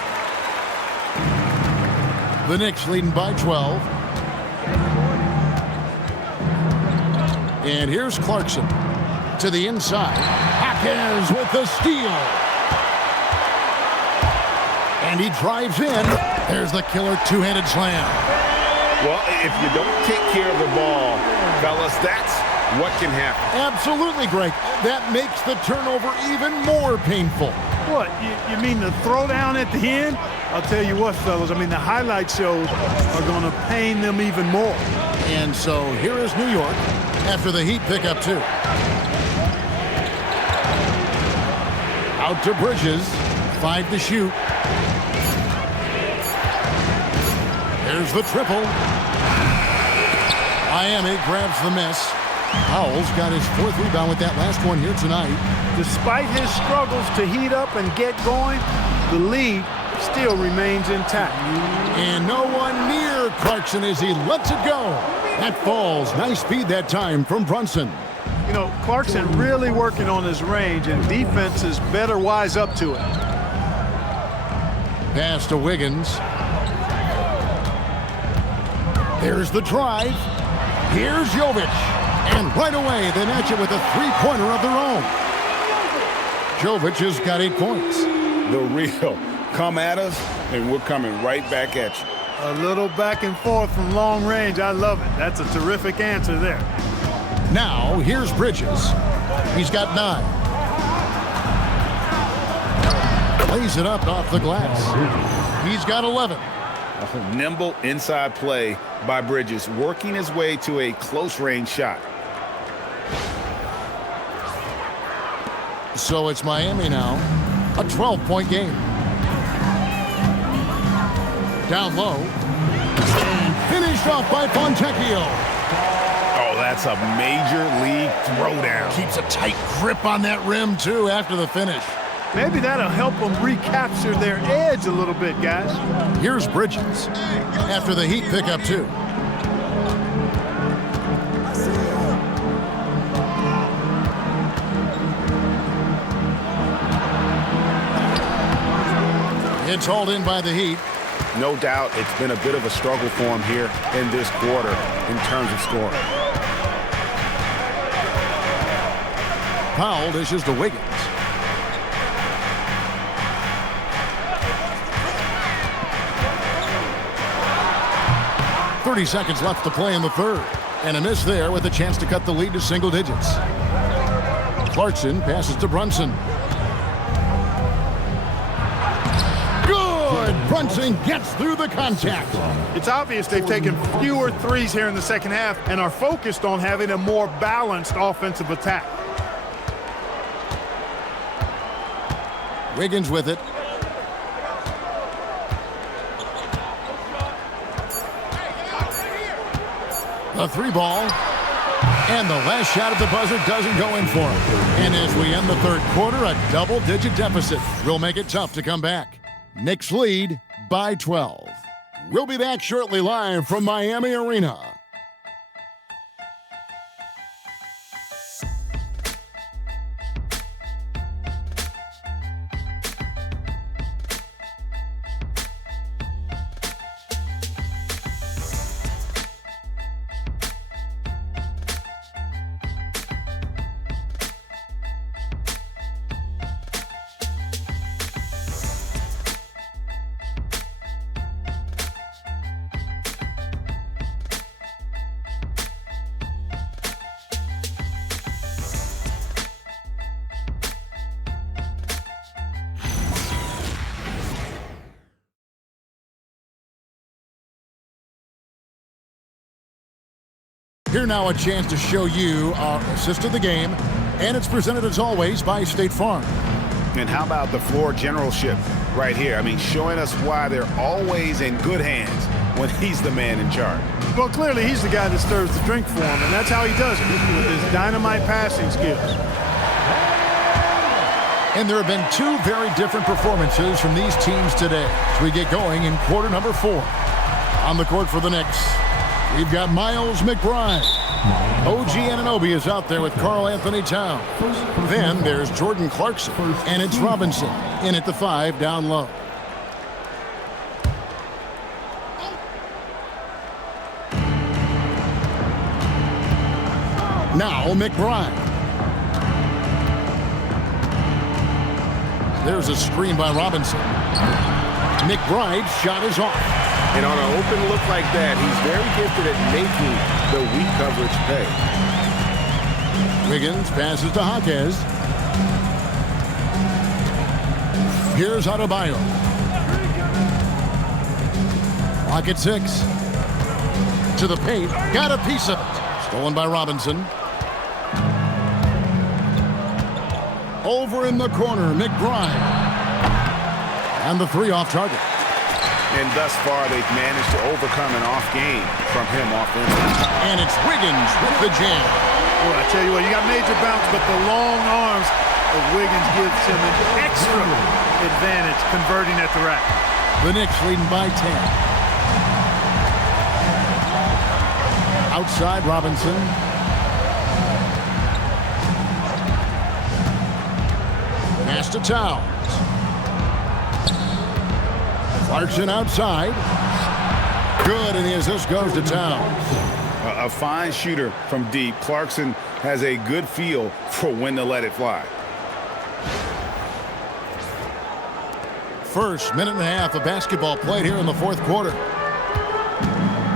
The Knicks leading by 12. And here's Clarkson to the inside. Hackers with the steal. And he drives in. There's the killer two-handed slam. Well, if you don't take care of the ball, fellas, that's what can happen. Absolutely, Greg. That makes the turnover even more painful. What, you mean the throwdown at the end? I'll tell you what, fellas, I mean, the highlight shows are going to pain them even more. And so here is New York after the Heat pick up 2. Out to Bridges, 5 to shoot. There's the triple. Miami grabs the miss. Powell's got his 4th rebound with that last one here tonight. Despite his struggles to heat up and get going, the lead still remains intact. And no one near Clarkson as he lets it go. That falls. Nice speed that time from Brunson. You know, Clarkson really working on his range, and defenses better wise up to it. Pass to Wiggins. There's the drive. Here's Jovic. And right away, they match it with a three-pointer of their own. Jovic has got 8 points. The real come at us, and we're coming right back at you. A little back and forth from long range. I love it. That's a terrific answer there. Now, here's Bridges. He's got 9. Lays it up off the glass. He's got 11. A nimble inside play by Bridges, working his way to a close-range shot. So it's Miami now. A 12-point game. Down low. Finished off by Fontecchio. Oh, that's a major league throwdown. Keeps a tight grip on that rim, too, after the finish. Maybe that'll help them recapture their edge a little bit, guys. Here's Bridges after the Heat pick up 2. It's hauled in by the Heat. No doubt it's been a bit of a struggle for him here in this quarter in terms of scoring. Powell dishes to Wiggins. .30 seconds left to play in the third. And a miss there with a chance to cut the lead to single digits. Clarkson passes to Brunson. Brunson gets through the contact. It's obvious they've taken fewer threes here in the second half and are focused on having a more balanced offensive attack. Wiggins with it. The 3 ball. And the last shot at the buzzer doesn't go in for him. And as we end the third quarter, a double-digit deficit will make it tough to come back. Knicks lead by 12. We'll be back shortly live from Miami Arena. Here now a chance to show you our assist of the game, and it's presented as always by State Farm. And how about the floor generalship right here? I mean, showing us why they're always in good hands when he's the man in charge. Well, clearly he's the guy that stirs the drink for him, and that's how he does it, with his dynamite passing skills. And there have been 2 very different performances from these teams today as we get going in quarter number 4. On the court for the Knicks, we've got Miles McBride. OG Anunoby is out there with Karl-Anthony Towns. Then there's Jordan Clarkson, and it's Robinson in at the 5 down low. Now McBride. There's a screen by Robinson. McBride's shot is off. And on an open look like that, he's very gifted at making the weak coverage pay. Wiggins passes to Jaquez. Here's Adebayo. Clock at 6. To the paint. Got a piece of it. Stolen by Robinson. Over in the corner, McBride. And the 3 off target. And thus far, they've managed to overcome an off game from him offensively. And it's Wiggins with the jam. Well, I tell you what, you got major bounce, but the long arms of Wiggins gives him an extra advantage converting at the rack. The Knicks leading by 10. Outside Robinson. Pass to Towns. Clarkson outside. Good, and the assist goes to Towns. A fine shooter from deep. Clarkson has a good feel for when to let it fly. First minute and a half of basketball played here in the fourth quarter.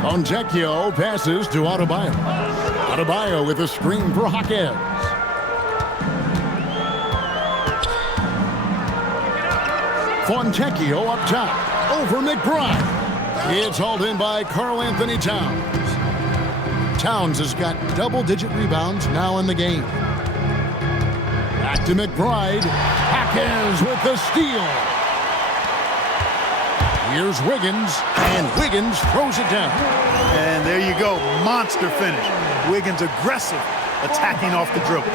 Fontecchio passes to Adebayo. Adebayo with a screen for Jaquez. Fontecchio up top over McBride. It's hauled in by Karl-Anthony Towns. Towns has got double-digit rebounds now in the game. Back to McBride. Jaquez with the steal. Here's Wiggins, and Wiggins throws it down. And there you go, monster finish. Wiggins aggressive, attacking off the dribble.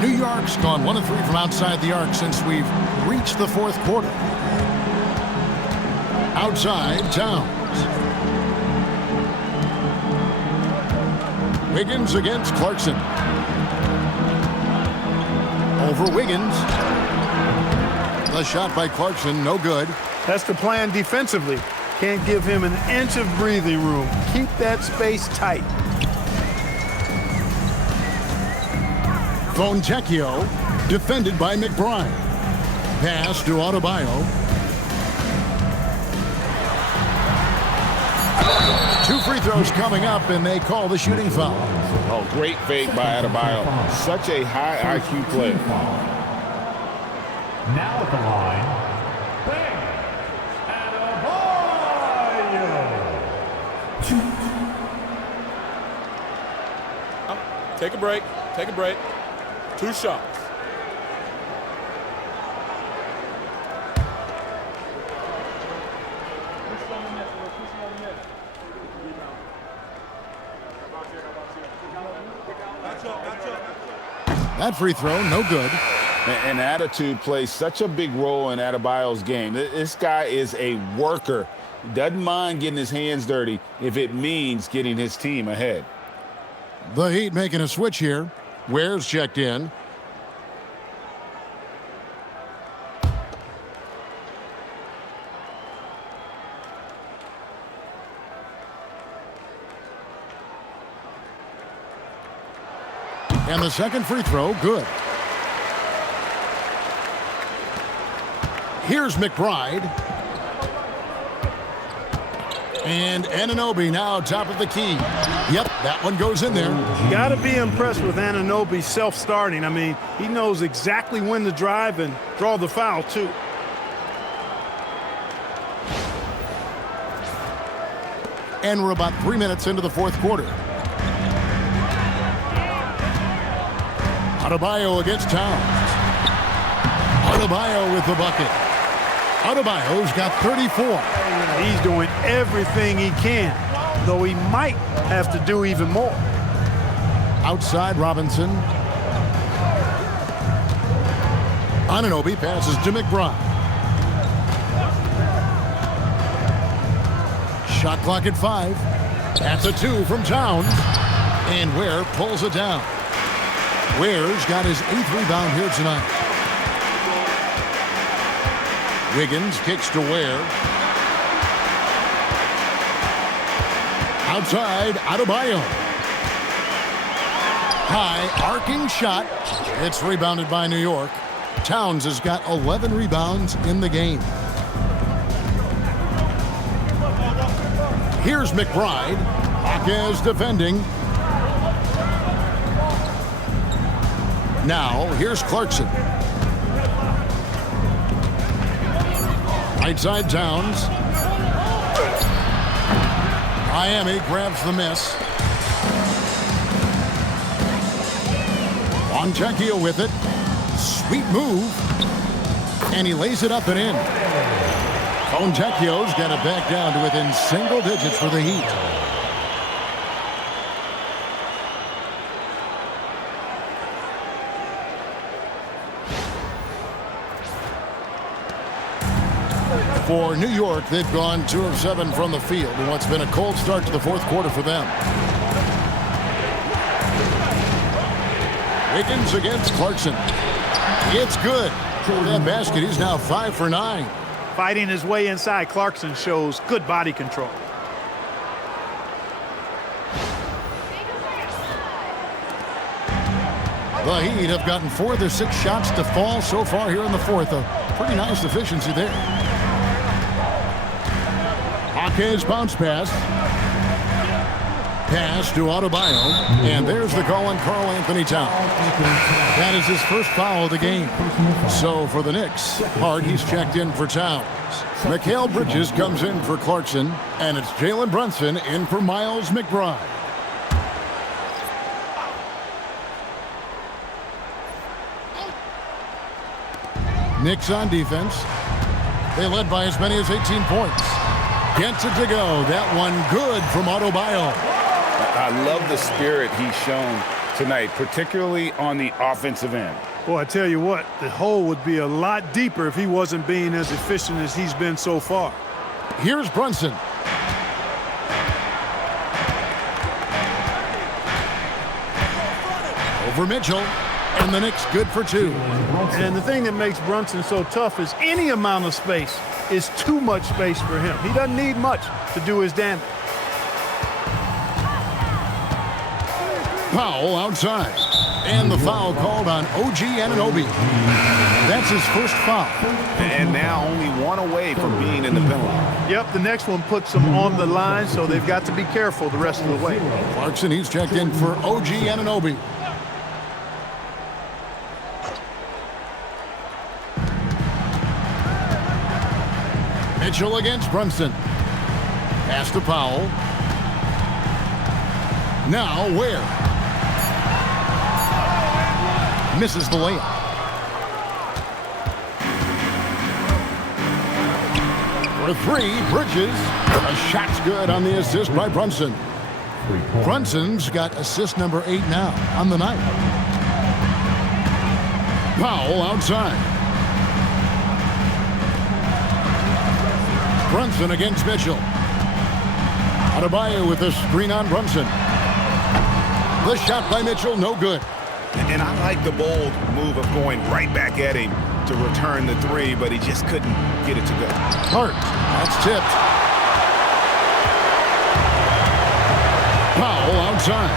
New York's gone 1 of 3 from outside the arc since we've reached the fourth quarter. Outside, Towns. Wiggins against Clarkson. Over Wiggins. The shot by Clarkson, no good. That's the plan defensively. Can't give him an inch of breathing room. Keep that space tight. Fontecchio, defended by McBride. Pass to Adebayo. 2 free throws coming up, and they call the shooting foul. Oh, great fake by Adebayo. Such a high IQ player. Now at the line, Adebayo. Take a break. Take a break. 2 shots. That free throw, no good. And attitude plays such a big role in Adebayo's game. This guy is a worker. Doesn't mind getting his hands dirty if it means getting his team ahead. The Heat making a switch here. Ware's checked in. And the second free throw, good. Here's McBride. And Anunoby now top of the key. Yep, that one goes in there. Got to be impressed with Anunoby self-starting. I mean, he knows exactly when to drive and draw the foul, too. And we're about 3 minutes into the fourth quarter. Adebayo against Towns. Adebayo with the bucket. Adebayo's got 34. He's doing everything he can, though he might have to do even more. Outside Robinson. Anunoby passes to McBride. Shot clock at 5. That's a 2 from Towns. And Ware pulls it down. Ware's got his 8th rebound here tonight. Wiggins kicks to Ware. Outside, Adebayo. High arcing shot. It's rebounded by New York. Towns has got 11 rebounds in the game. Here's McBride. Jaquez defending. Now, here's Clarkson. Right side Towns. Miami grabs the miss. Fontecchio with it. Sweet move. And he lays it up and in. Fontecchio's got it back down to within single digits for the Heat. For New York, they've gone 2 of 7 from the field in what's been a cold start to the fourth quarter for them. Wiggins against Clarkson. It's good. That basket, he's now 5 for 9. Fighting his way inside, Clarkson shows good body control. The Heat have gotten 4 of their 6 shots to fall so far here in the fourth. A pretty nice efficiency there. Jaquez's bounce pass. Pass to Adebayo. And there's the call on Karl-Anthony Towns. That is his first foul of the game. So for the Knicks, Hart, he's checked in for Towns. Mikal Bridges comes in for Clarkson. And it's Jalen Brunson in for Miles McBride. Knicks on defense. They led by as many as 18 points. Gets it to go. That one good from Adebayo. I love the spirit he's shown tonight, particularly on the offensive end. Boy, I tell you what, the hole would be a lot deeper if he wasn't being as efficient as he's been so far. Here's Brunson. Over Mitchell. And the Knicks good for 2. And the thing that makes Brunson so tough is any amount of space is too much space for him. He doesn't need much to do his damage. Powell outside. And the foul called on OG Anunoby. That's his first foul. And now only 1 away from being in the penalty. Yep, the next one puts them on the line, so they've got to be careful the rest of the way. Clarkson, he's checked in for OG Anunoby. Mitchell against Brunson. Pass to Powell. Now where? Misses the layup. For 3, Bridges. A shot's good on the assist by Brunson. Brunson's got assist number 8 now on the night. Powell outside. Brunson against Mitchell. Adebayo with a screen on Brunson. The shot by Mitchell, no good. And I like the bold move of going right back at him to return the 3, but he just couldn't get it to go. Hart, that's tipped. Powell outside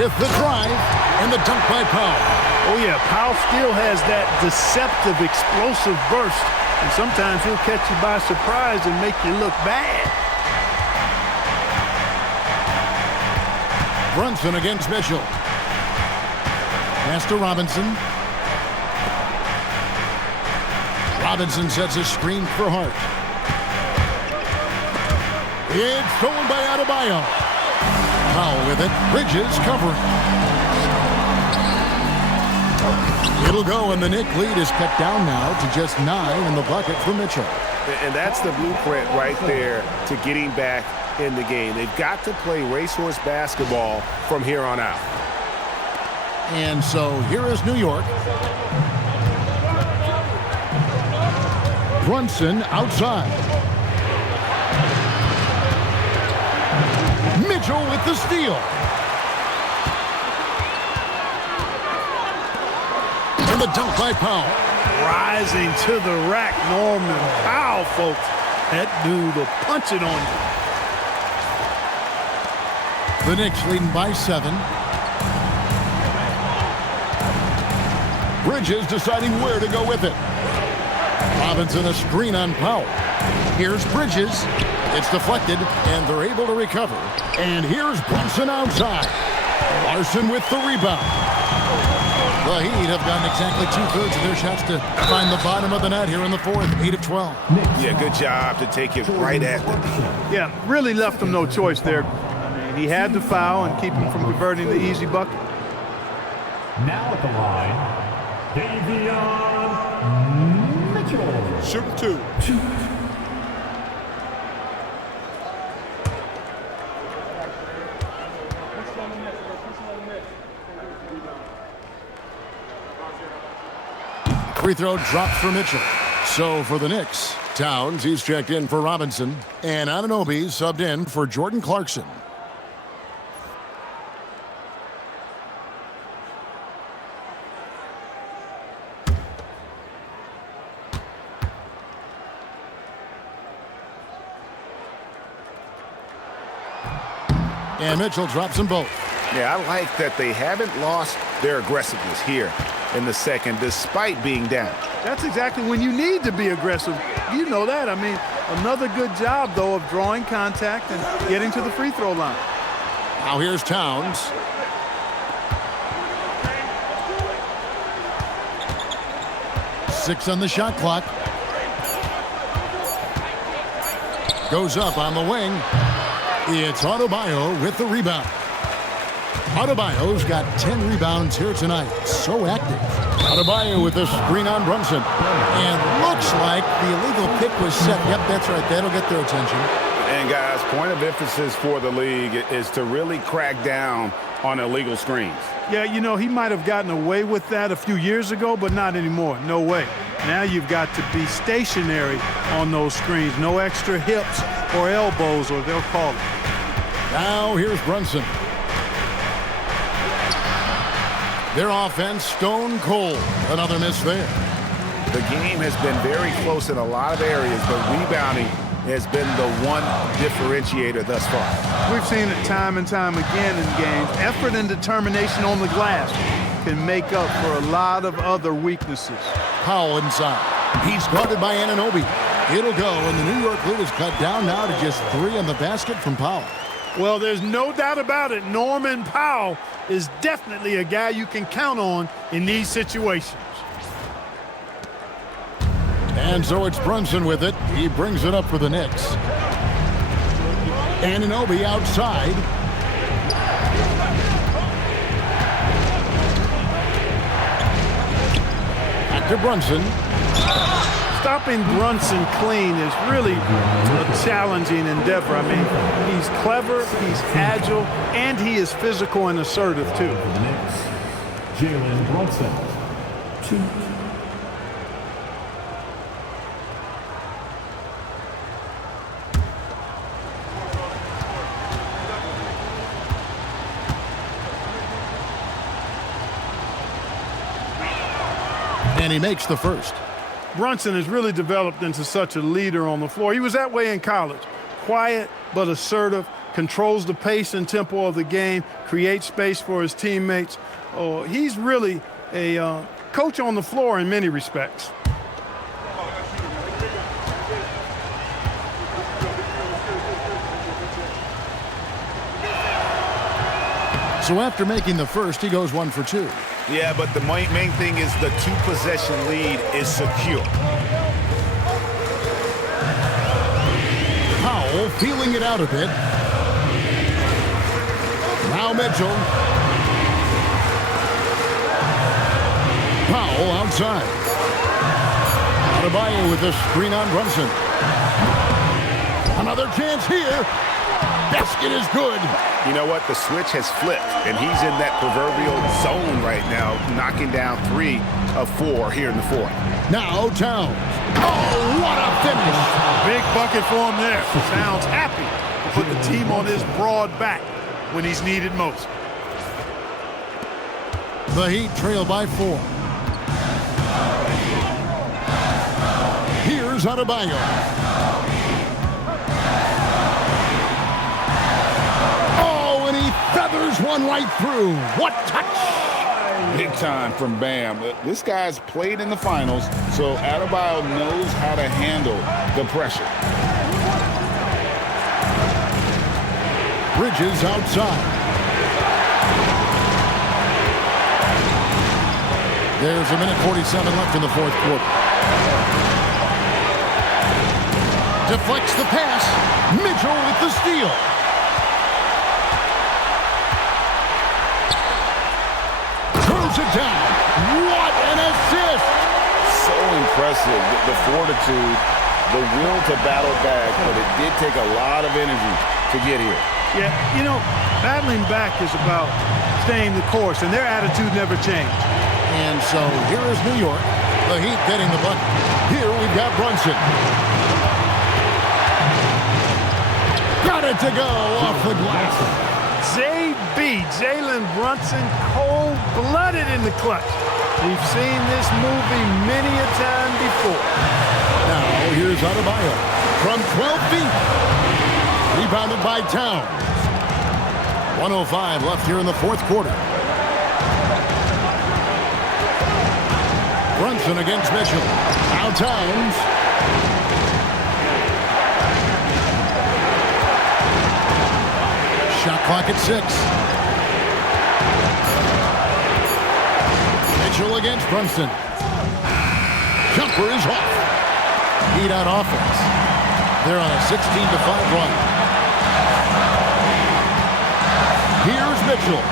with the drive and the dunk by Powell. Oh yeah, Powell still has that deceptive, explosive burst. And sometimes he'll catch you by surprise and make you look bad. Brunson against Mitchell. Pass to Robinson. Robinson sets a screen for Hart. It's stolen by Adebayo. Powell with it. Bridges covering. It'll go, and the Knick lead is cut down now to just 9 in the bucket for Mitchell. And that's the blueprint right there to getting back in the game. They've got to play racehorse basketball from here on out. And so here is New York. Brunson outside. Mitchell with the steal. And the dunk by Powell. Rising to the rack, Norman Powell, folks. That dude will punch it on you. The Knicks leading by 7. Bridges deciding where to go with it. Robinson a screen on Powell. Here's Bridges. It's deflected, and they're able to recover. And here's Brunson outside. Larson with the rebound. The Heat have gotten exactly 2/3 of their shots to find the bottom of the net here in the fourth. 8 of 12. Yeah, good job to take it right at them. Yeah, really left him no choice there. I mean, he had to foul and keep him from converting the easy bucket. Now at the line, Davion Mitchell. Shooting 2. Free throw drops for Mitchell. So for the Knicks, Towns, he's checked in for Robinson. And Anunoby subbed in for Jordan Clarkson. And Mitchell drops them both. Yeah, I like that they haven't lost their aggressiveness here in the second, despite being down. That's exactly when you need to be aggressive. You know that. I mean, another good job, though, of drawing contact and getting to the free throw line. Now here's Towns. Six on the shot clock. Goes up on the wing. It's Anunoby with the rebound. Anunoby's got 10 rebounds here tonight. So active. Anunoby with the screen on Brunson. And looks like the illegal pick was set. Yep, that's right. That'll get their attention. And guys, point of emphasis for the league is to really crack down on illegal screens. Yeah, you know, he might have gotten away with that a few years ago, but not anymore. No way. Now you've got to be stationary on those screens. No extra hips or elbows, or they'll call it. Now here's Brunson. Their offense stone cold. Another miss there. The game has been very close in a lot of areas, but rebounding has been the one differentiator thus far. We've seen it time and time again in games. Effort and determination on the glass can make up for a lot of other weaknesses. Powell inside. He's guarded by Anunoby. It'll go, and the New York lead is cut down now to just 3 on the basket from Powell. Well, there's no doubt about it. Norman Powell is definitely a guy you can count on in these situations. And so it's Brunson with it. He brings it up for the Knicks. Anunoby outside. Back to Brunson. Stopping Brunson clean is really a challenging endeavor. I mean, he's clever, he's agile, and he is physical and assertive, too. For the Knicks, Jalen Brunson, 2. And he makes the first. Brunson has really developed into such a leader on the floor. He was that way in college. Quiet but assertive, controls the pace and tempo of the game, creates space for his teammates. Oh, he's really a coach on the floor in many respects. So after making the first, he goes 1 for 2. Yeah, but the main thing is the 2-possession lead is secure. Powell feeling it out a bit. Now Mitchell. Powell outside. Anunoby with the screen on Brunson. Another chance here. Basket is good. You know what? The switch has flipped, and he's in that proverbial zone right now, knocking down 3 of 4 here in the fourth. Now Towns. Oh, what a finish. Big bucket for him there. Towns happy to put the team on his broad back when he's needed most. The Heat trail by 4. Here's Anunoby. Feathers one right through. What touch! Big time from Bam. This guy's played in the finals, so Anunoby knows how to handle the pressure. Bridges outside. There's a minute 47 left in the fourth quarter. Deflects the pass. Mitchell with the steal. It down. What an assist! So impressive. The fortitude, the will to battle back, but it did take a lot of energy to get here. Yeah, you know, battling back is about staying the course, and their attitude never changed. And so here is New York, the Heat getting the bucket. Here we've got Brunson. Got it to go off the glass. JB, Jalen Brunson, cold-blooded in the clutch. We've seen this movie many a time before. Now here's Anunoby from 12 feet. Rebounded by Towns. 1:05 left here in the fourth quarter. Brunson against Mitchell. Now Towns. Shot clock at 6. Mitchell against Brunson. Jumper is off. Heat out offense. They're on a 16-5 run. Here's Mitchell.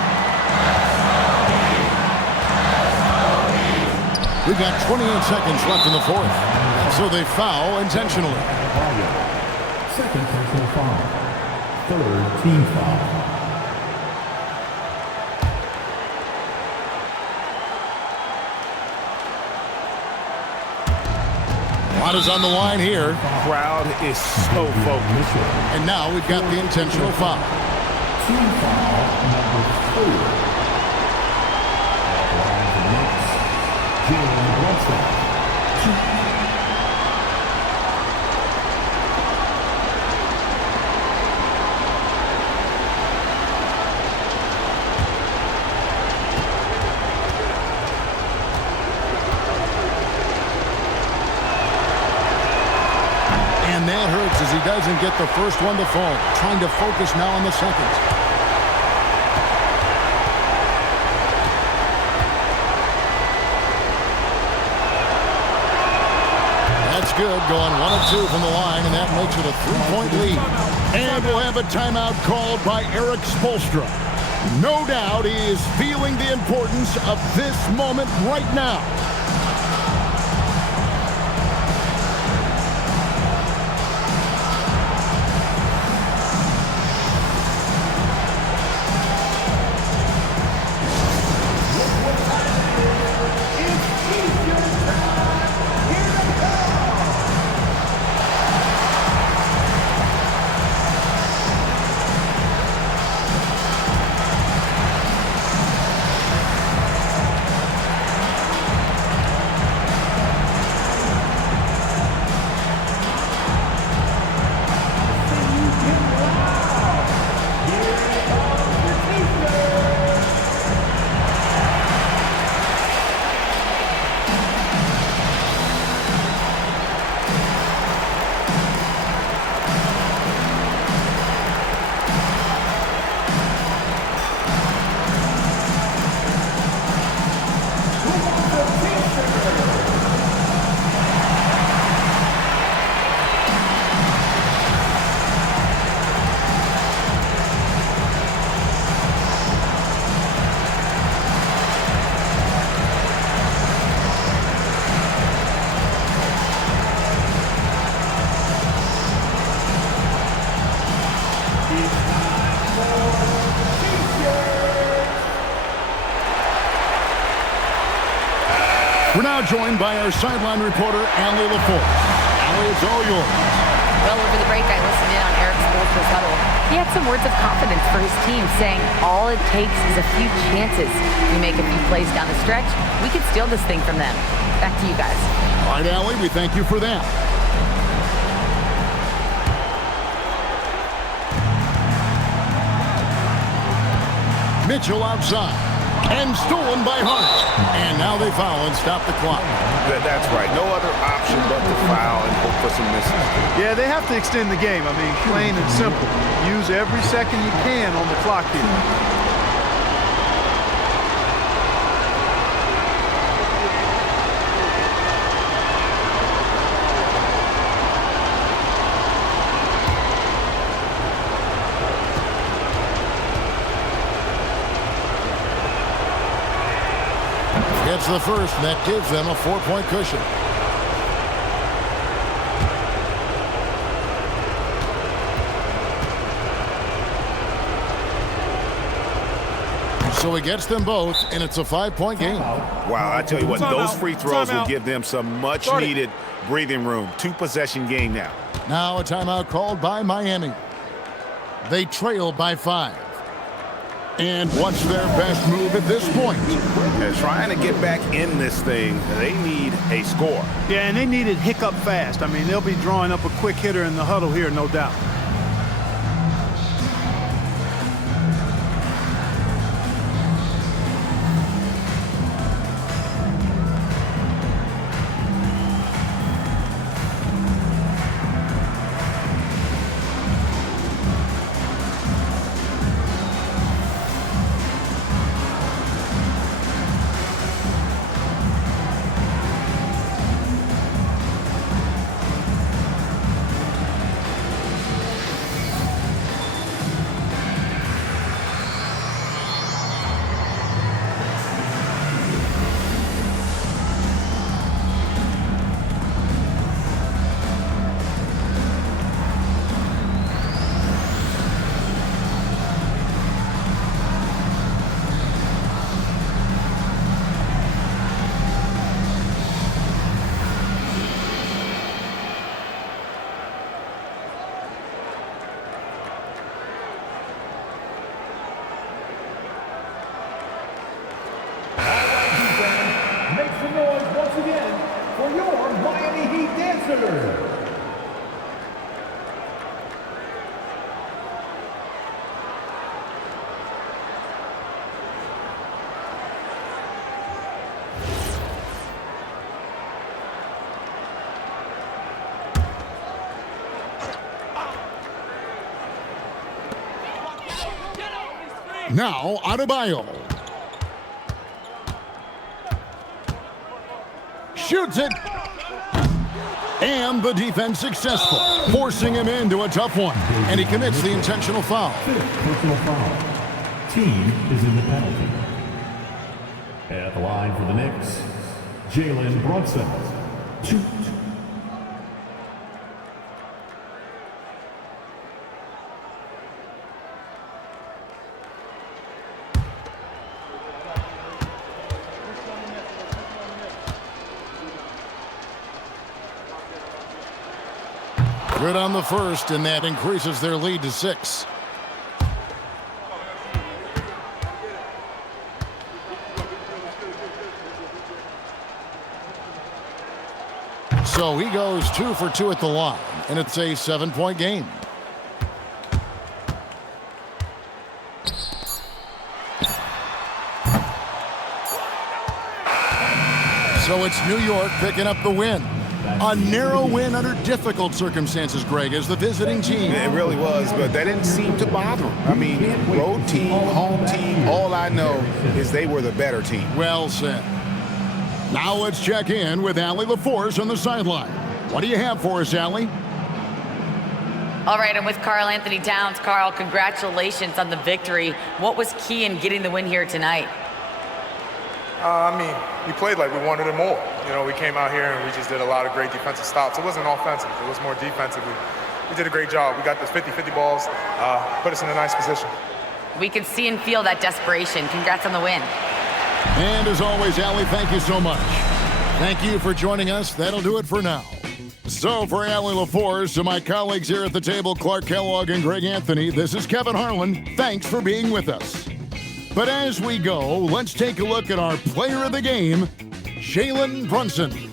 We've got 28 seconds left in the fourth. So they foul intentionally. Second personal foul. Third team foul. A lot is on the line here. Crowd is so focused. And now we've got the intentional foul. Team foul number 4. Jalen Brunson. And that hurts as he doesn't get the first one to fall. Trying to focus now on the second. That's good, going 1 of 2 from the line, and that makes it a 3-point lead. And we'll have a timeout called by Erik Spoelstra. No doubt he is feeling the importance of this moment right now. We're now joined by our sideline reporter, Allie LaForce. Allie, it's all yours. Well, over the break, I listened in on Erik Spoelstra's huddle. He had some words of confidence for his team, saying all it takes is a few chances. We make a few plays down the stretch, we could steal this thing from them. Back to you guys. All right, Allie, we thank you for that. Mitchell outside. And stolen by Hart. And now they foul and stop the clock. That's right. No other option but to foul and hope for some misses. Yeah, they have to extend the game. I mean, plain and simple. Use every second you can on the clock here. Gets the first, and that gives them a 4-point cushion. So he gets them both, and it's a 5-point game. Wow, I tell you what, those free throws will give them some much-needed breathing room. 2-possession game now. Now a timeout called by Miami. They trail by 5. And what's their best move at this point? They're trying to get back in this thing. They need a score. Yeah, and they need it hiccup fast. I mean, they'll be drawing up a quick hitter in the huddle here, no doubt. answer. Now, Adebayo. Shoots it. And the defense successful, forcing him into a tough one. And he commits the intentional foul. Personal foul. Team is in the penalty. At the line for the Knicks, Jalen Brunson. Shoot. Good on the first, and that increases their lead to 6. So he goes 2 for 2 at the line, and it's a 7-point game. So it's New York picking up the win. A narrow win under difficult circumstances, Greg, as the visiting team. It really was, but that didn't seem to bother them. I mean, road team, home team, all I know is they were the better team. Well said. Now let's check in with Allie LaForce on the sideline. What do you have for us, Allie? All right, I'm with Karl-Anthony Towns. Karl, congratulations on the victory. What was key in getting the win here tonight? We played like we wanted it more. You know, we came out here and we just did a lot of great defensive stops. It wasn't offensive. It was more defensive. We did a great job. We got those 50-50 balls, put us in a nice position. We can see and feel that desperation. Congrats on the win. And as always, Allie, thank you so much. Thank you for joining us. That'll do it for now. So for Allie LaForce, to my colleagues here at the table, Clark Kellogg and Greg Anthony, this is Kevin Harlan. Thanks for being with us. But as we go, let's take a look at our player of the game, Jalen Brunson.